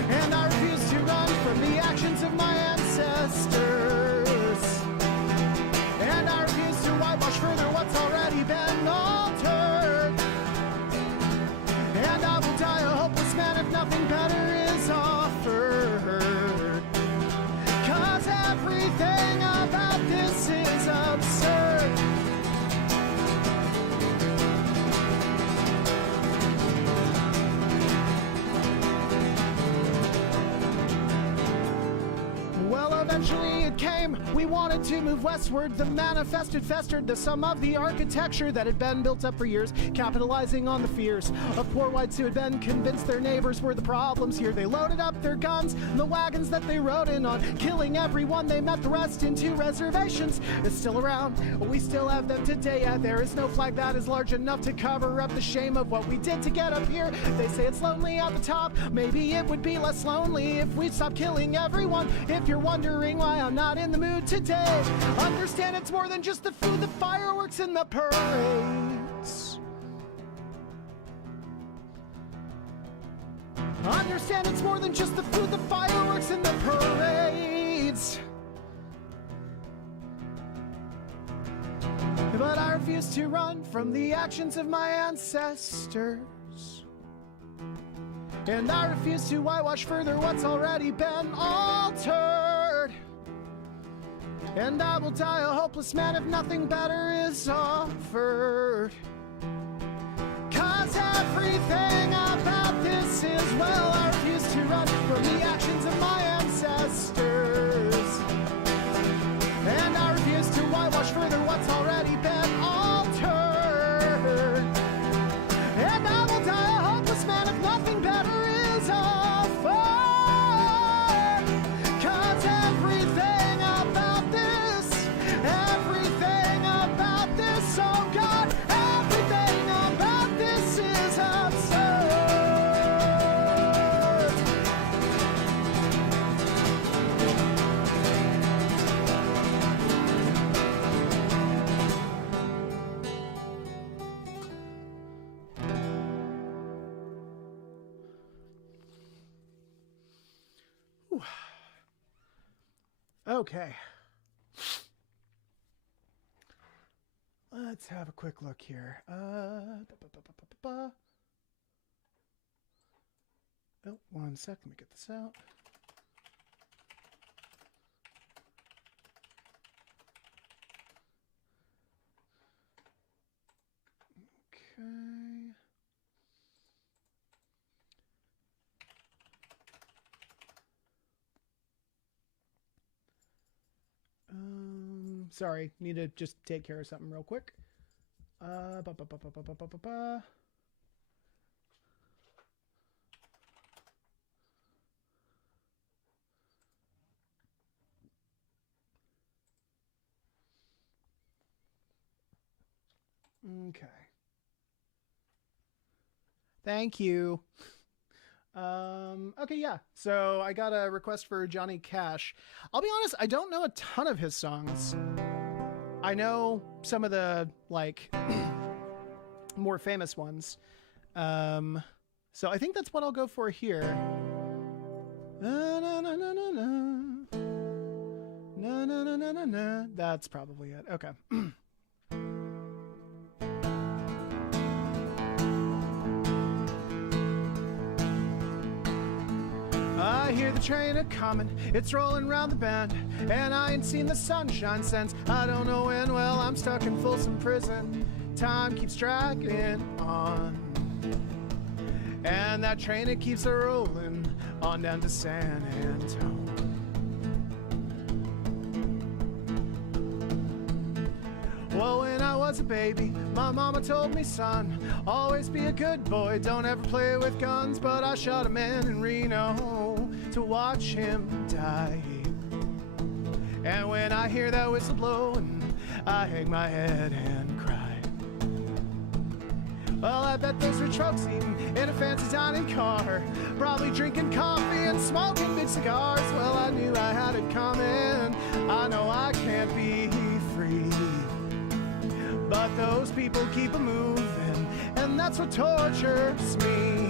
And I refuse to run from the actions of my ancestors. And I refuse to whitewash further what's already been altered. And I will die a hopeless man if nothing better is offered. 'Cause everything about this is absurd. Well, eventually it came. We wanted to move westward. The manifested festered the sum of the architecture that had been built up for years, capitalizing on the fears of poor whites who had been convinced their neighbors were the problems here. They loaded up their guns and the wagons that they rode in on, killing everyone they met, the rest into reservations. It's still around, we still have them today. Yeah, there is no flag that is large enough to cover up the shame of what we did to get up here. They say it's lonely at the top. Maybe it would be less lonely if we stopped killing everyone. If you're wondering why I'm not in the mood today, understand it's more than just the food, the fireworks, and the parades. Understand it's more than just the food, the fireworks, and the parades. But I refuse to run from the actions of my ancestors. And I refuse to whitewash further what's already been altered. And I will die a hopeless man if nothing better is offered. 'Cause everything about this is, well, I refuse to run from the actions of my ancestors. And I refuse to whitewash further what's already been altered. And I will die a hopeless man if nothing better is offered. 'Cause everything about this, oh God, everything about this is absurd. Whew. Okay. Let's have a quick look here. Oh, 1 sec. Let me get this out. Okay. Sorry, need to just take care of something real quick. Okay. Thank you. Okay, yeah. So I got a request for Johnny Cash. I'll be honest, I don't know a ton of his songs. I know some of the, like, more famous ones. So I think that's what I'll go for here. Na, na, na, na, na, na. Na, na, na, na, na, na. That's probably it. Okay. I hear the train a-comin', it's rolling round the bend, and I ain't seen the sunshine since I don't know when. Well, I'm stuck in Folsom Prison, time keeps dragging on, and that train, it keeps a-rolling on down to San Antonio. Well, Well, when I was a baby, my mama told me, son, always be a good boy, don't ever play with guns. But I shot a man in Reno to watch him die. And when I hear that whistle blowing, I hang my head and cry. Well, I bet those rich folks eating in a fancy dining car, probably drinking coffee and smoking big cigars. Well, I knew I had it coming. I know I can't be free, but those people keep moving, and that's what tortures me.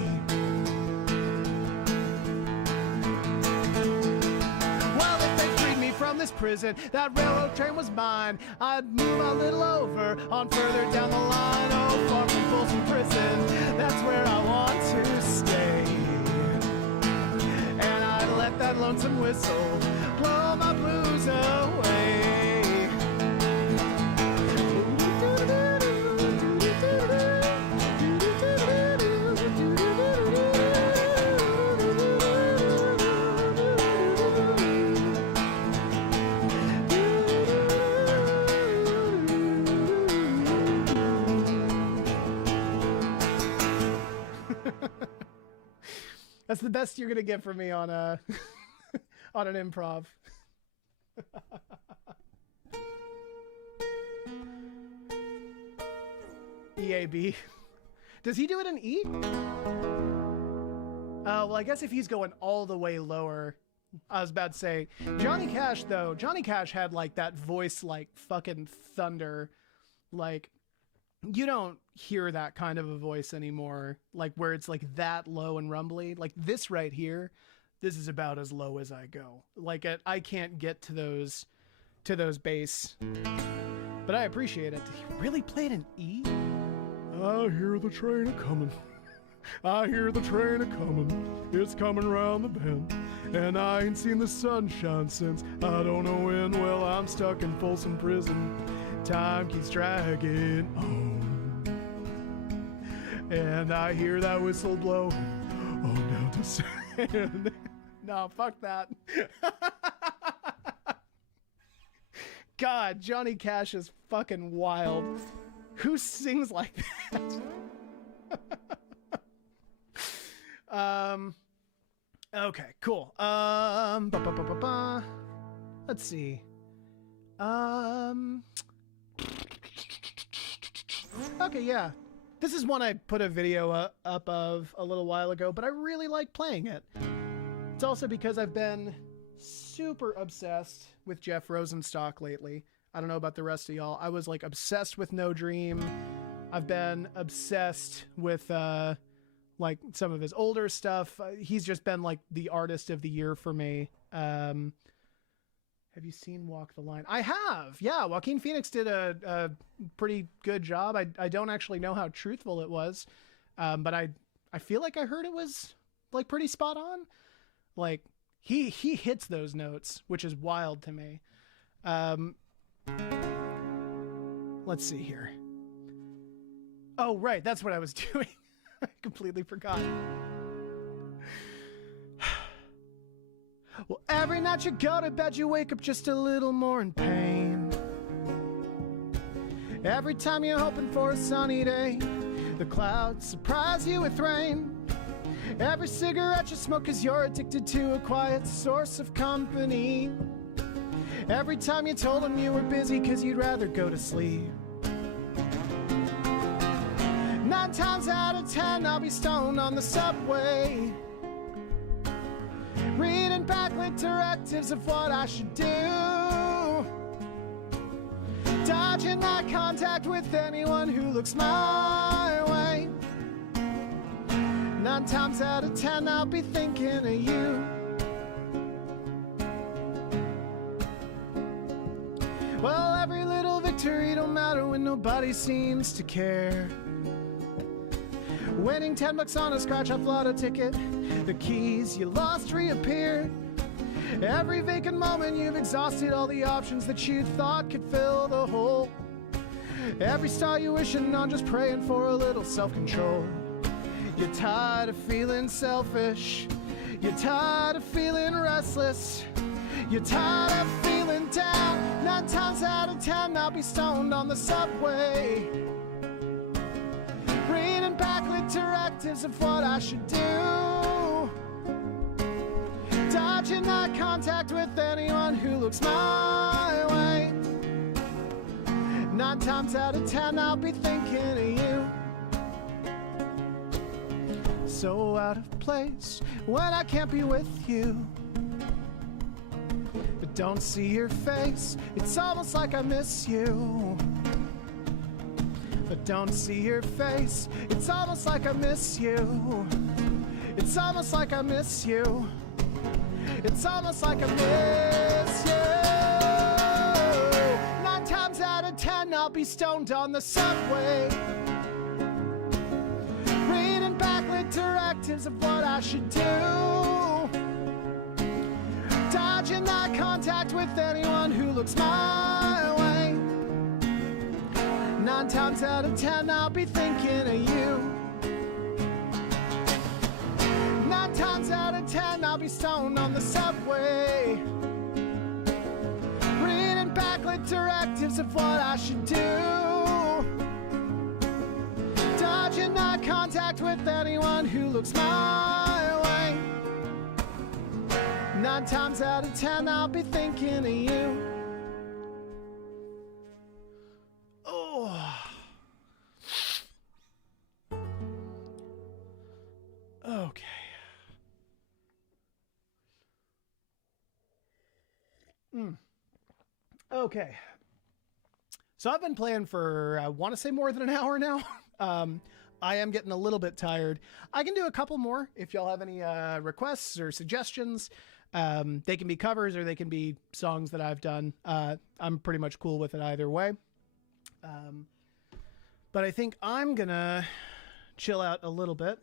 Well, if they freed me from this prison, that railroad train was mine, I'd move a little over on further down the line. Oh, far from Folsom Prison, that's where I want to stay. And I'd let that lonesome whistle blow my blues away. That's the best you're gonna get from me on a on an improv. EAB. Does he do it in E? Well, I guess if he's going all the way lower, I was about to say Johnny Cash though. Johnny Cash had like that voice like fucking thunder. Like, you don't hear that kind of a voice anymore, like where it's like that low and rumbly. Like this right here, this is about as low as I go. Like I can't get to those bass, but I appreciate it. Did he really play it in E? I hear the train a-comin'. I hear the train a-comin'. It's coming round the bend, and I ain't seen the sunshine since I don't know when. Well, I'm stuck in Folsom Prison. Time keeps dragging on, and I hear that whistle blow on down to sand. No, fuck that. God, Johnny Cash is fucking wild. Who sings like that? Okay, cool. Let's see. Okay, yeah. This is one I put a video up of a little while ago, but I really like playing it. It's also because I've been super obsessed with Jeff Rosenstock lately. I don't know about the rest of y'all. I was like obsessed with No Dream. I've been obsessed with like some of his older stuff. He's just been like the artist of the year for me. Have you seen Walk the Line? I have. Yeah, Joaquin Phoenix did a pretty good job. I don't actually know how truthful it was, but I feel like I heard it was like pretty spot on. Like he hits those notes, which is wild to me. Let's see here. Oh, right. That's what I was doing. I completely forgot. Well, every night you go to bed, you wake up just a little more in pain. Every time you're hoping for a sunny day, the clouds surprise you with rain. Every cigarette you smoke 'cause you're addicted to a quiet source of company. Every time you told them you were busy 'cause you'd rather go to sleep. 9 times out of 10 I'll be stoned on the subway, reading backlit directives of what I should do, dodging eye contact with anyone who looks my way. 9 times out of 10 I'll be thinking of you. Well, every little victory don't matter when nobody seems to care. Winning $10 on a scratch-off lotto ticket, the keys you lost reappear. Every vacant moment you've exhausted all the options that you thought could fill the hole. Every star you're wishing on, just praying for a little self-control. You're tired of feeling selfish. You're tired of feeling restless. You're tired of feeling down. 9 times out of 10 I'll be stoned on the subway, reading backlit directives of what I should do, dodging eye contact with anyone who looks my way. 9 times out of 10 I'll be thinking of you. So out of place when I can't be with you, but don't see your face. It's almost like I miss you, but don't see your face. It's almost like I miss you. It's almost like I miss you. It's almost like I miss you. 9 times out of 10 I'll be stoned on the subway, reading backlit directives of what I should do, dodging eye contact with anyone who looks my way. 9 times out of 10 I'll be thinking of you. 9 times out of 10 I'll be stoned on the subway, reading backlit directives of what I should do, dodging eye contact with anyone who looks my way. 9 times out of 10 I'll be thinking of you. Oh. Okay. Okay. So I've been playing for, I want to say more than an hour now. I am getting a little bit tired. I can do a couple more if y'all have any requests or suggestions. They can be covers or they can be songs that I've done. I'm pretty much cool with it either way. But I think I'm going to chill out a little bit.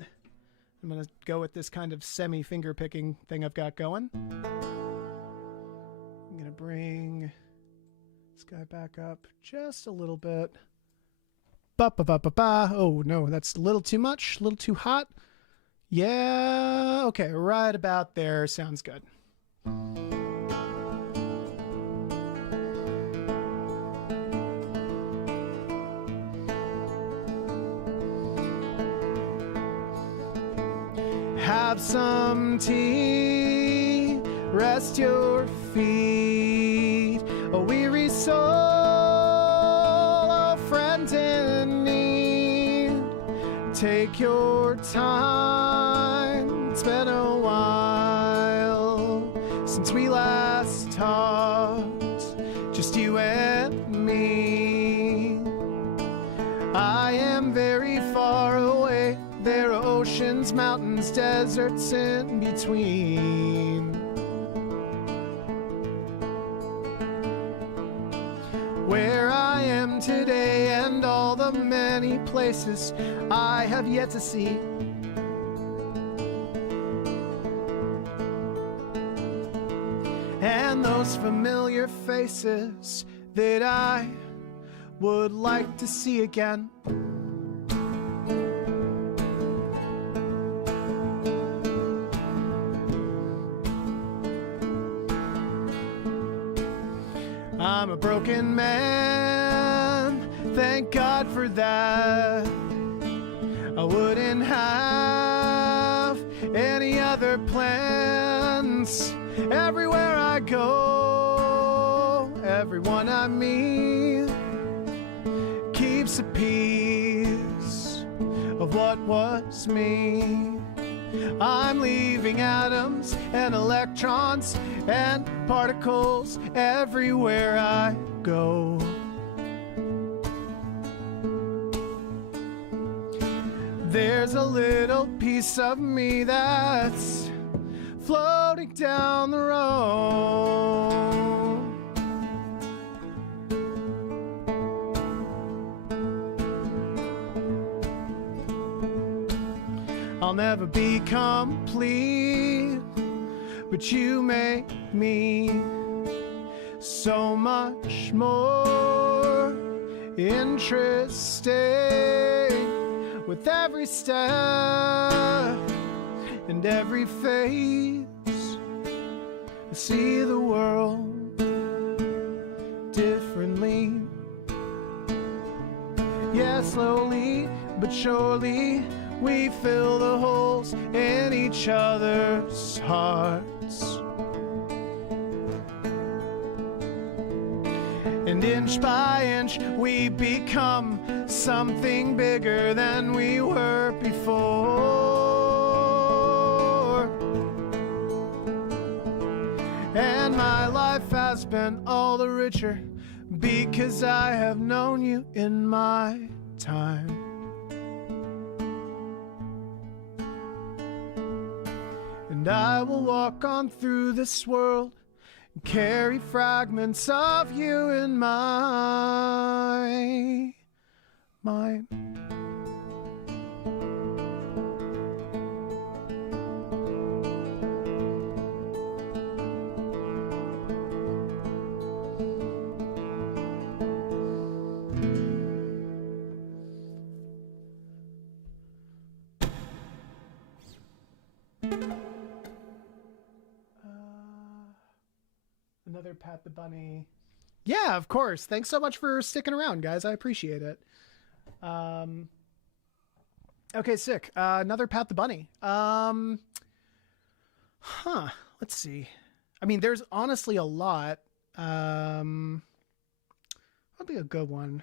I'm going to go with this kind of semi-finger picking thing I've got going. I'm going to bring this guy back up just a little bit. Ba-ba-ba-ba-ba. Oh, no, that's a little too much, a little too hot. Yeah, okay, right about there. Sounds good. Have some tea, rest your feet, a weary soul, a friend in need. Take your time, it's been a while since we last talked, just you and me. I am very far away, there are oceans, mountains, deserts in between. Where I am today and all the many places I have yet to see. And those familiar faces that I would like to see again. I'm a broken man, thank God for that. I wouldn't have any other plans. Everywhere I go, everyone I meet keeps a piece of what was me. I'm leaving atoms and electrons and particles everywhere I go. There's a little piece of me that's floating down the road. I'll never be complete, but you make me so much more interesting with every step and every phase. I see the world as slowly but surely we fill the holes in each other's hearts. And inch by inch we become something bigger than we were before. And my life has been all the richer because I have known you in my time. And I will walk on through this world and carry fragments of you in my mind. Another Pat the Bunny. Yeah, of course. Thanks so much for sticking around, guys. I appreciate it. Okay, sick. Another Pat the Bunny. Let's see. I mean, there's honestly a lot. That'll be a good one.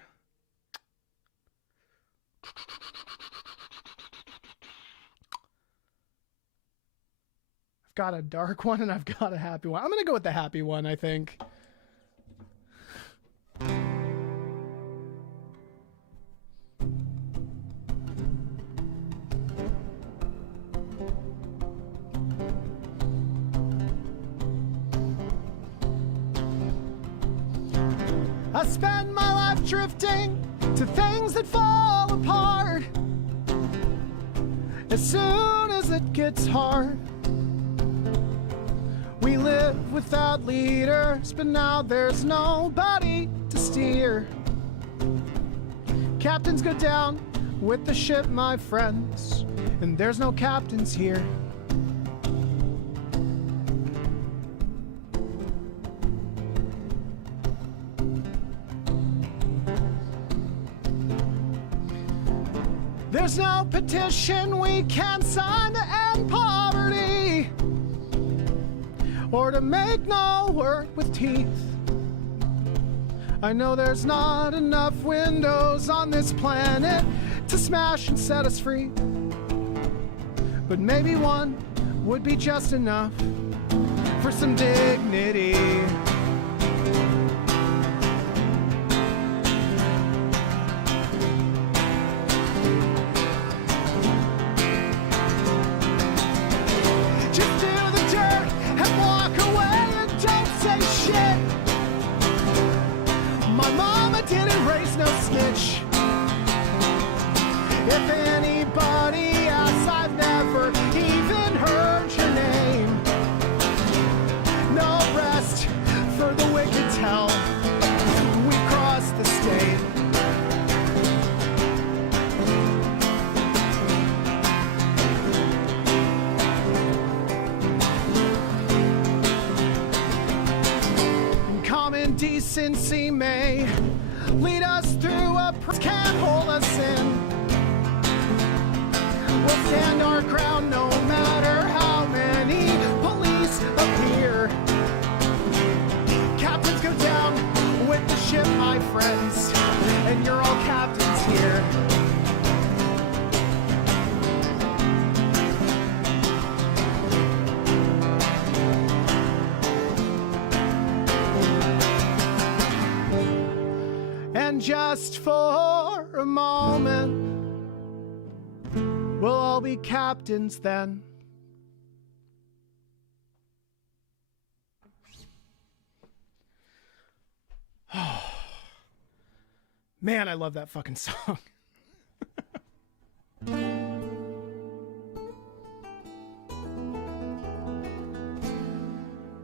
Got a dark one and I've got a happy one. I'm gonna go with the happy one, I think. I spend my life drifting to things that fall apart as soon as it gets hard. We live without leaders, but now there's nobody to steer. Captains go down with the ship, my friends, and there's no captains here. There's no petition we can sign to end poverty, or to make no work with teeth. I know there's not enough windows on this planet to smash and set us free, but maybe one would be just enough for some dignity. If anybody asks, I've never even heard your name. No rest for the wicked till we cross the state. Common decency may lead us through a can't hold us in. We'll stand our ground no matter how many police appear. Captains go down with the ship, my friends, and you're all captains here. And just for a moment, we'll all be captains then. Oh, man, I love that fucking song.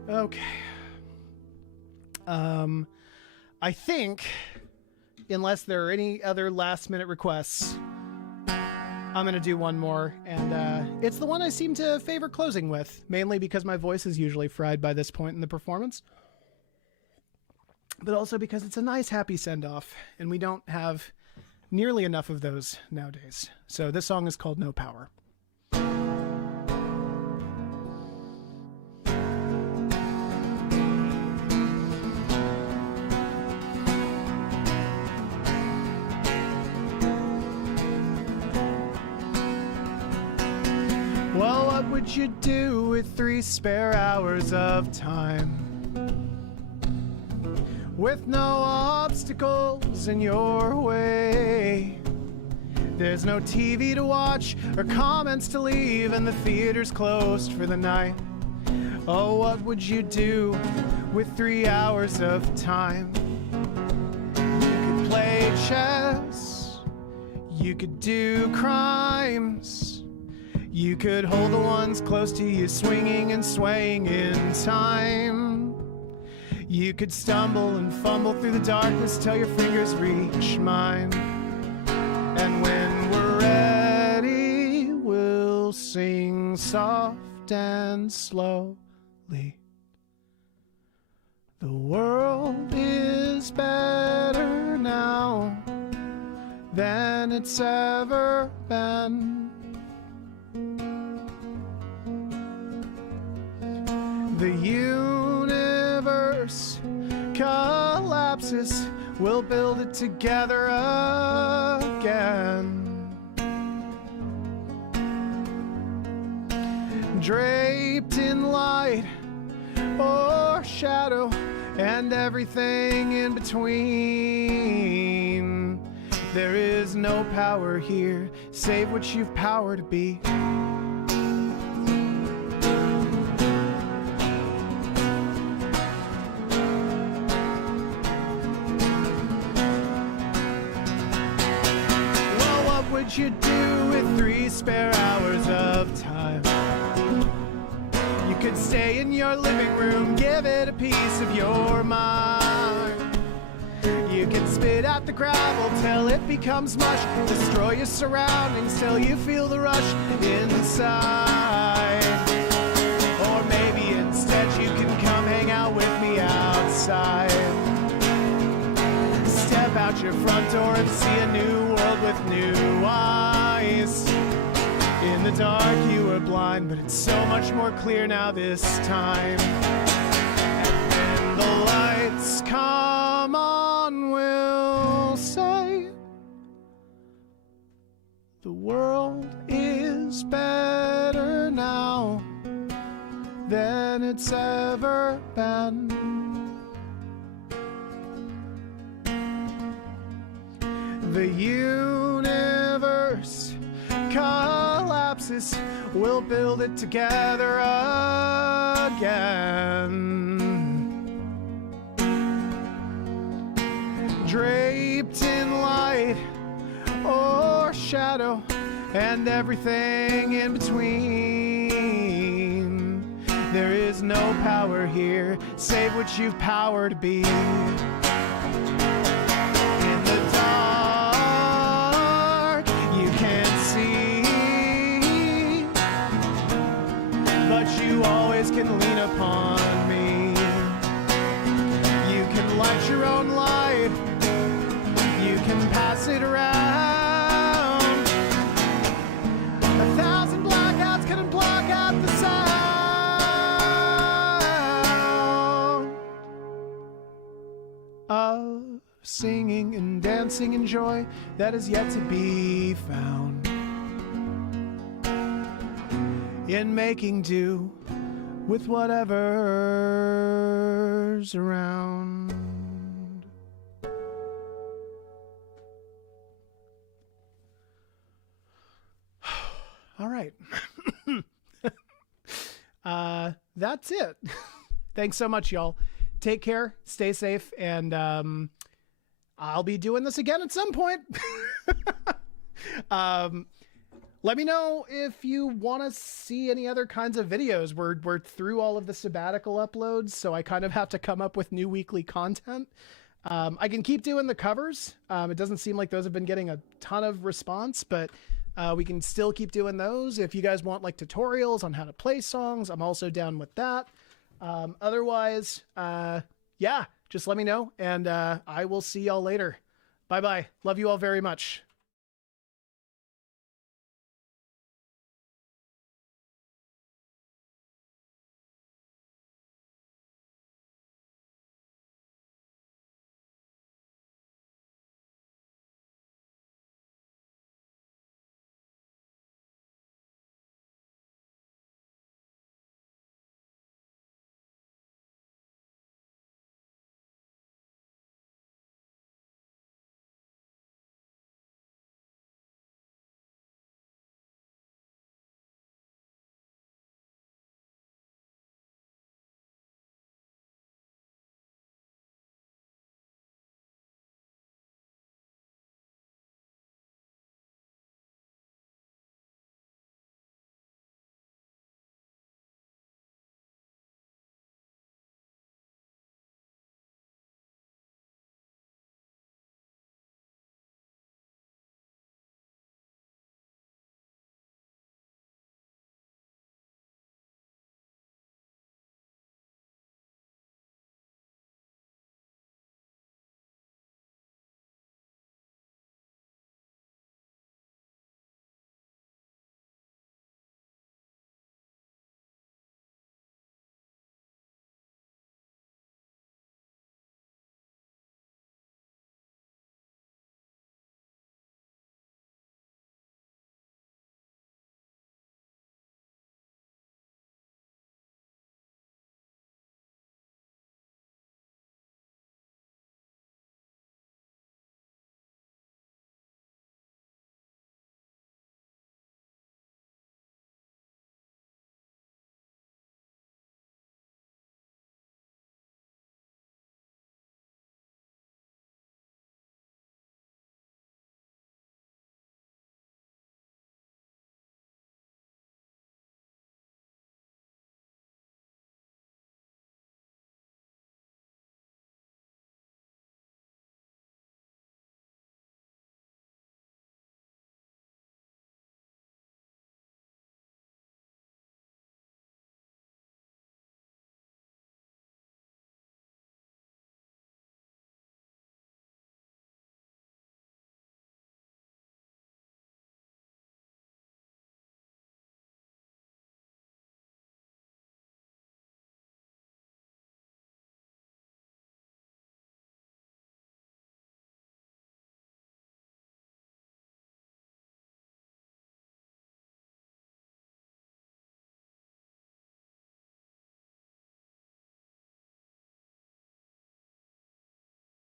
Okay. I think, unless there are any other last minute requests, I'm going to do one more, and it's the one I seem to favor closing with, mainly because my voice is usually fried by this point in the performance, but also because it's a nice, happy send-off, and we don't have nearly enough of those nowadays. So this song is called No Power. Well, what would you do with 3 spare hours of time? With no obstacles in your way. There's no TV to watch or comments to leave, and the theater's closed for the night. Oh, what would you do with 3 hours of time? You could play chess. You could do crimes. You could hold the ones close to you, swinging and swaying in time. You could stumble and fumble through the darkness till your fingers reach mine. And when we're ready, we'll sing soft and slowly. The world is better now than it's ever been. The universe collapses, we'll build it together again. Draped in light or shadow and everything in between. There is no power here, save what you've power to be. What you do with 3 spare hours of time? You could stay in your living room, give it a piece of your mind. You can spit out the gravel till it becomes mush, destroy your surroundings till you feel the rush inside. Or maybe instead you can come hang out with me outside. Step out your front door and see a new world with new eyes. In the dark you were blind, but it's so much more clear now this time. And when the lights come on, we'll say the world is better now than it's ever been. The universe collapses, we'll build it together again. Draped in light or shadow and everything in between. There is no power here, save what you've power to be. You always can lean upon me. You can light your own light. You can pass it around. 1,000 blackouts couldn't block out the sound of singing and dancing in joy that is yet to be found. In making do with whatever's around. All right. That's it. Thanks so much, y'all. Take care, stay safe, and I'll be doing this again at some point. Let me know if you want to see any other kinds of videos. We're through all of the sabbatical uploads, so I kind of have to come up with new weekly content. I can keep doing the covers. It doesn't seem like those have been getting a ton of response, but we can still keep doing those. If you guys want like tutorials on how to play songs, I'm also down with that. Otherwise, yeah, just let me know, and I will see y'all later. Bye. Bye bye. Love you all very much.